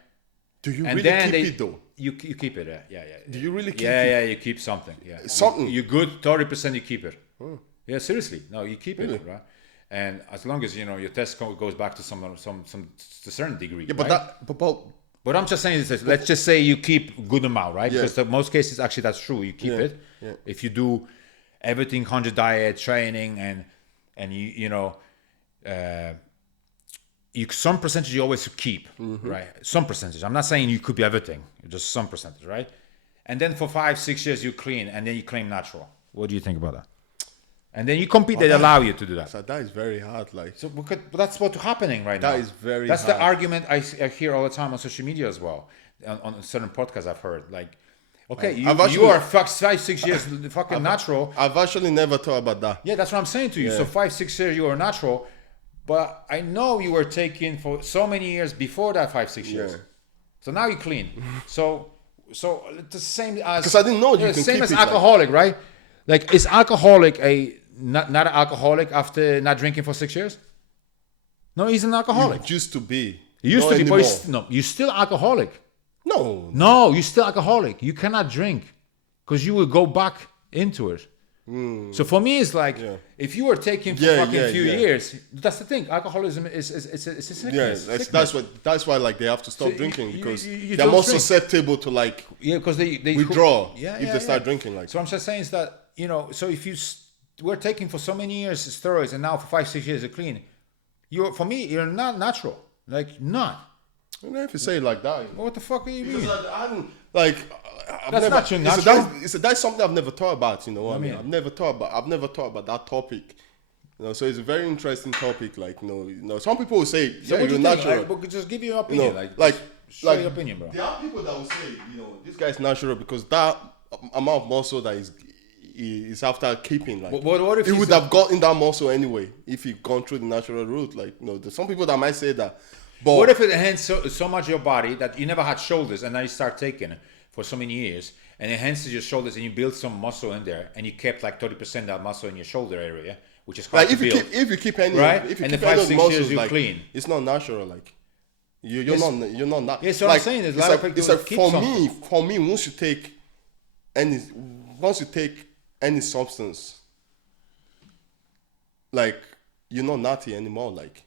Do you really keep it though? You keep it, yeah. Do you really keep it? Yeah, you keep something, yeah. Something? You're good, 30% you keep it. Oh. Yeah, seriously. No, you keep it, right? And as long as, your test goes back to some to a certain degree, yeah, but right? But I'm just saying this. Let's just say you keep a good amount, right? Yeah. Because in most cases, actually, that's true. You keep it. Yeah. If you do everything, 100 diet, training, and some percentage you always keep, right? Some percentage. I'm not saying you could be everything. Just some percentage, right? And then for 5-6 years you clean, and then you claim natural. What do you think about that? And then you compete, they allow you to do that. So that is very hard. So but that's what's happening right now. That is very That's hard. the argument I hear all the time on social media as well. On certain podcasts I've heard. Like, Okay, Like, you are 5-6 years fucking natural. I've actually never thought about that. Yeah, that's what I'm saying to you. So 5-6 years you are natural, but I know you were taking for so many years before that 5-6 years. So now you're clean. So it's the same as, because I didn't know you can same keep as it alcoholic, right? Like, is alcoholic not an alcoholic after not drinking for 6 years? No, he's an alcoholic. You used to be. He used Not to be, anymore. but you're still alcoholic. No, You're still alcoholic. You cannot drink because you will go back into it. So for me, it's like if you were taking for fucking few years, that's the thing. Alcoholism is a sickness. Yeah, that's why like they have to stop drinking because you they're don't more drink. susceptible to like because they withdraw if they start drinking. Like, so I'm just saying is that, you know, so if you were taking for so many years steroids and now for 5-6 years you're clean, for me you're not natural. Like, not. I don't know if you say it like that. You know? What the fuck do you mean? Because I haven't, like, That's not your natural. That's something I've never thought about. You know what I mean? mean? I've never thought about that topic. You know, so it's a very interesting topic. Like, you know, some people will say, So yeah, what do you're you think? natural. Like, just give your opinion. You know, show your opinion, bro. There are people that will say, you know, this guy's natural because that amount of muscle that is after keeping. Like, what if he would have gotten that muscle anyway if he gone through the natural route? Like, you know, there's some people that might say that. But what if it enhances so much your body that you never had shoulders and now you start taking for so many years and it enhances your shoulders and you build some muscle in there and you kept like 30% of that muscle in your shoulder area, which is hard like to build. if you keep any right? if you and the keep any 5-6 muscles, years you're like, clean. it's not natural. Like you're not. Yeah, so like, I'm saying is it's a lot of like, people it's like keep for me once you take any substance, like you're not natty anymore. Like,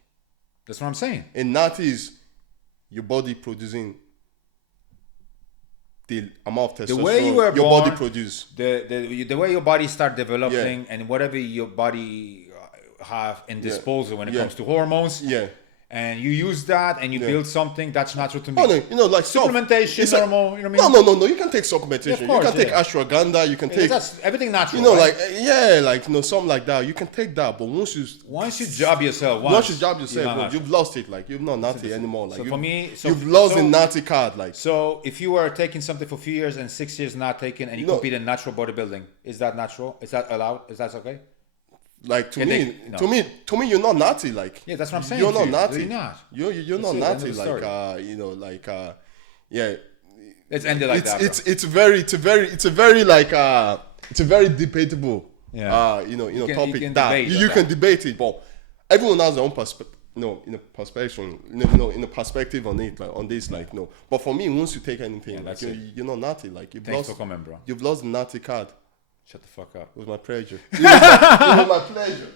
that's what I'm saying. and natty is your body producing the amount of testosterone The way you were your born, body produce. The way your body start developing and whatever your body have in disposal when it comes to hormones. Yeah. And you use that and you build something that's natural to me. Oh no, you know, like supplementation, like, normal. You know what I mean? No. You can take supplementation. Yeah, of course, you can take ashwagandha. You can take. That's everything natural. You know, right? like you know, something like that. You can take that, but once you job yourself, bro, you've lost it. Like, you're not natty anymore. Like, so for me, you've lost the natty card. Like, so if you were taking something for a few years and 6 years not taking, and you compete in natural bodybuilding, is that natural? Is that allowed? Is that okay? Like, to me, you're not natty. Like, yeah, that's what I'm saying. You're not natty. You're not. You're not natty. Like, you know, like, yeah. Let's end it like that. It's a very debatable. Yeah. You know, You topic can that debate you like can debate it, but everyone has their own perspective. In a perspective, in a perspective on it, like on this, like, no. But for me, once you take anything, like, you're not natty. Like, Thanks for coming, bro. You've lost the natty card. Shut the fuck up. It was my pleasure. It was my pleasure.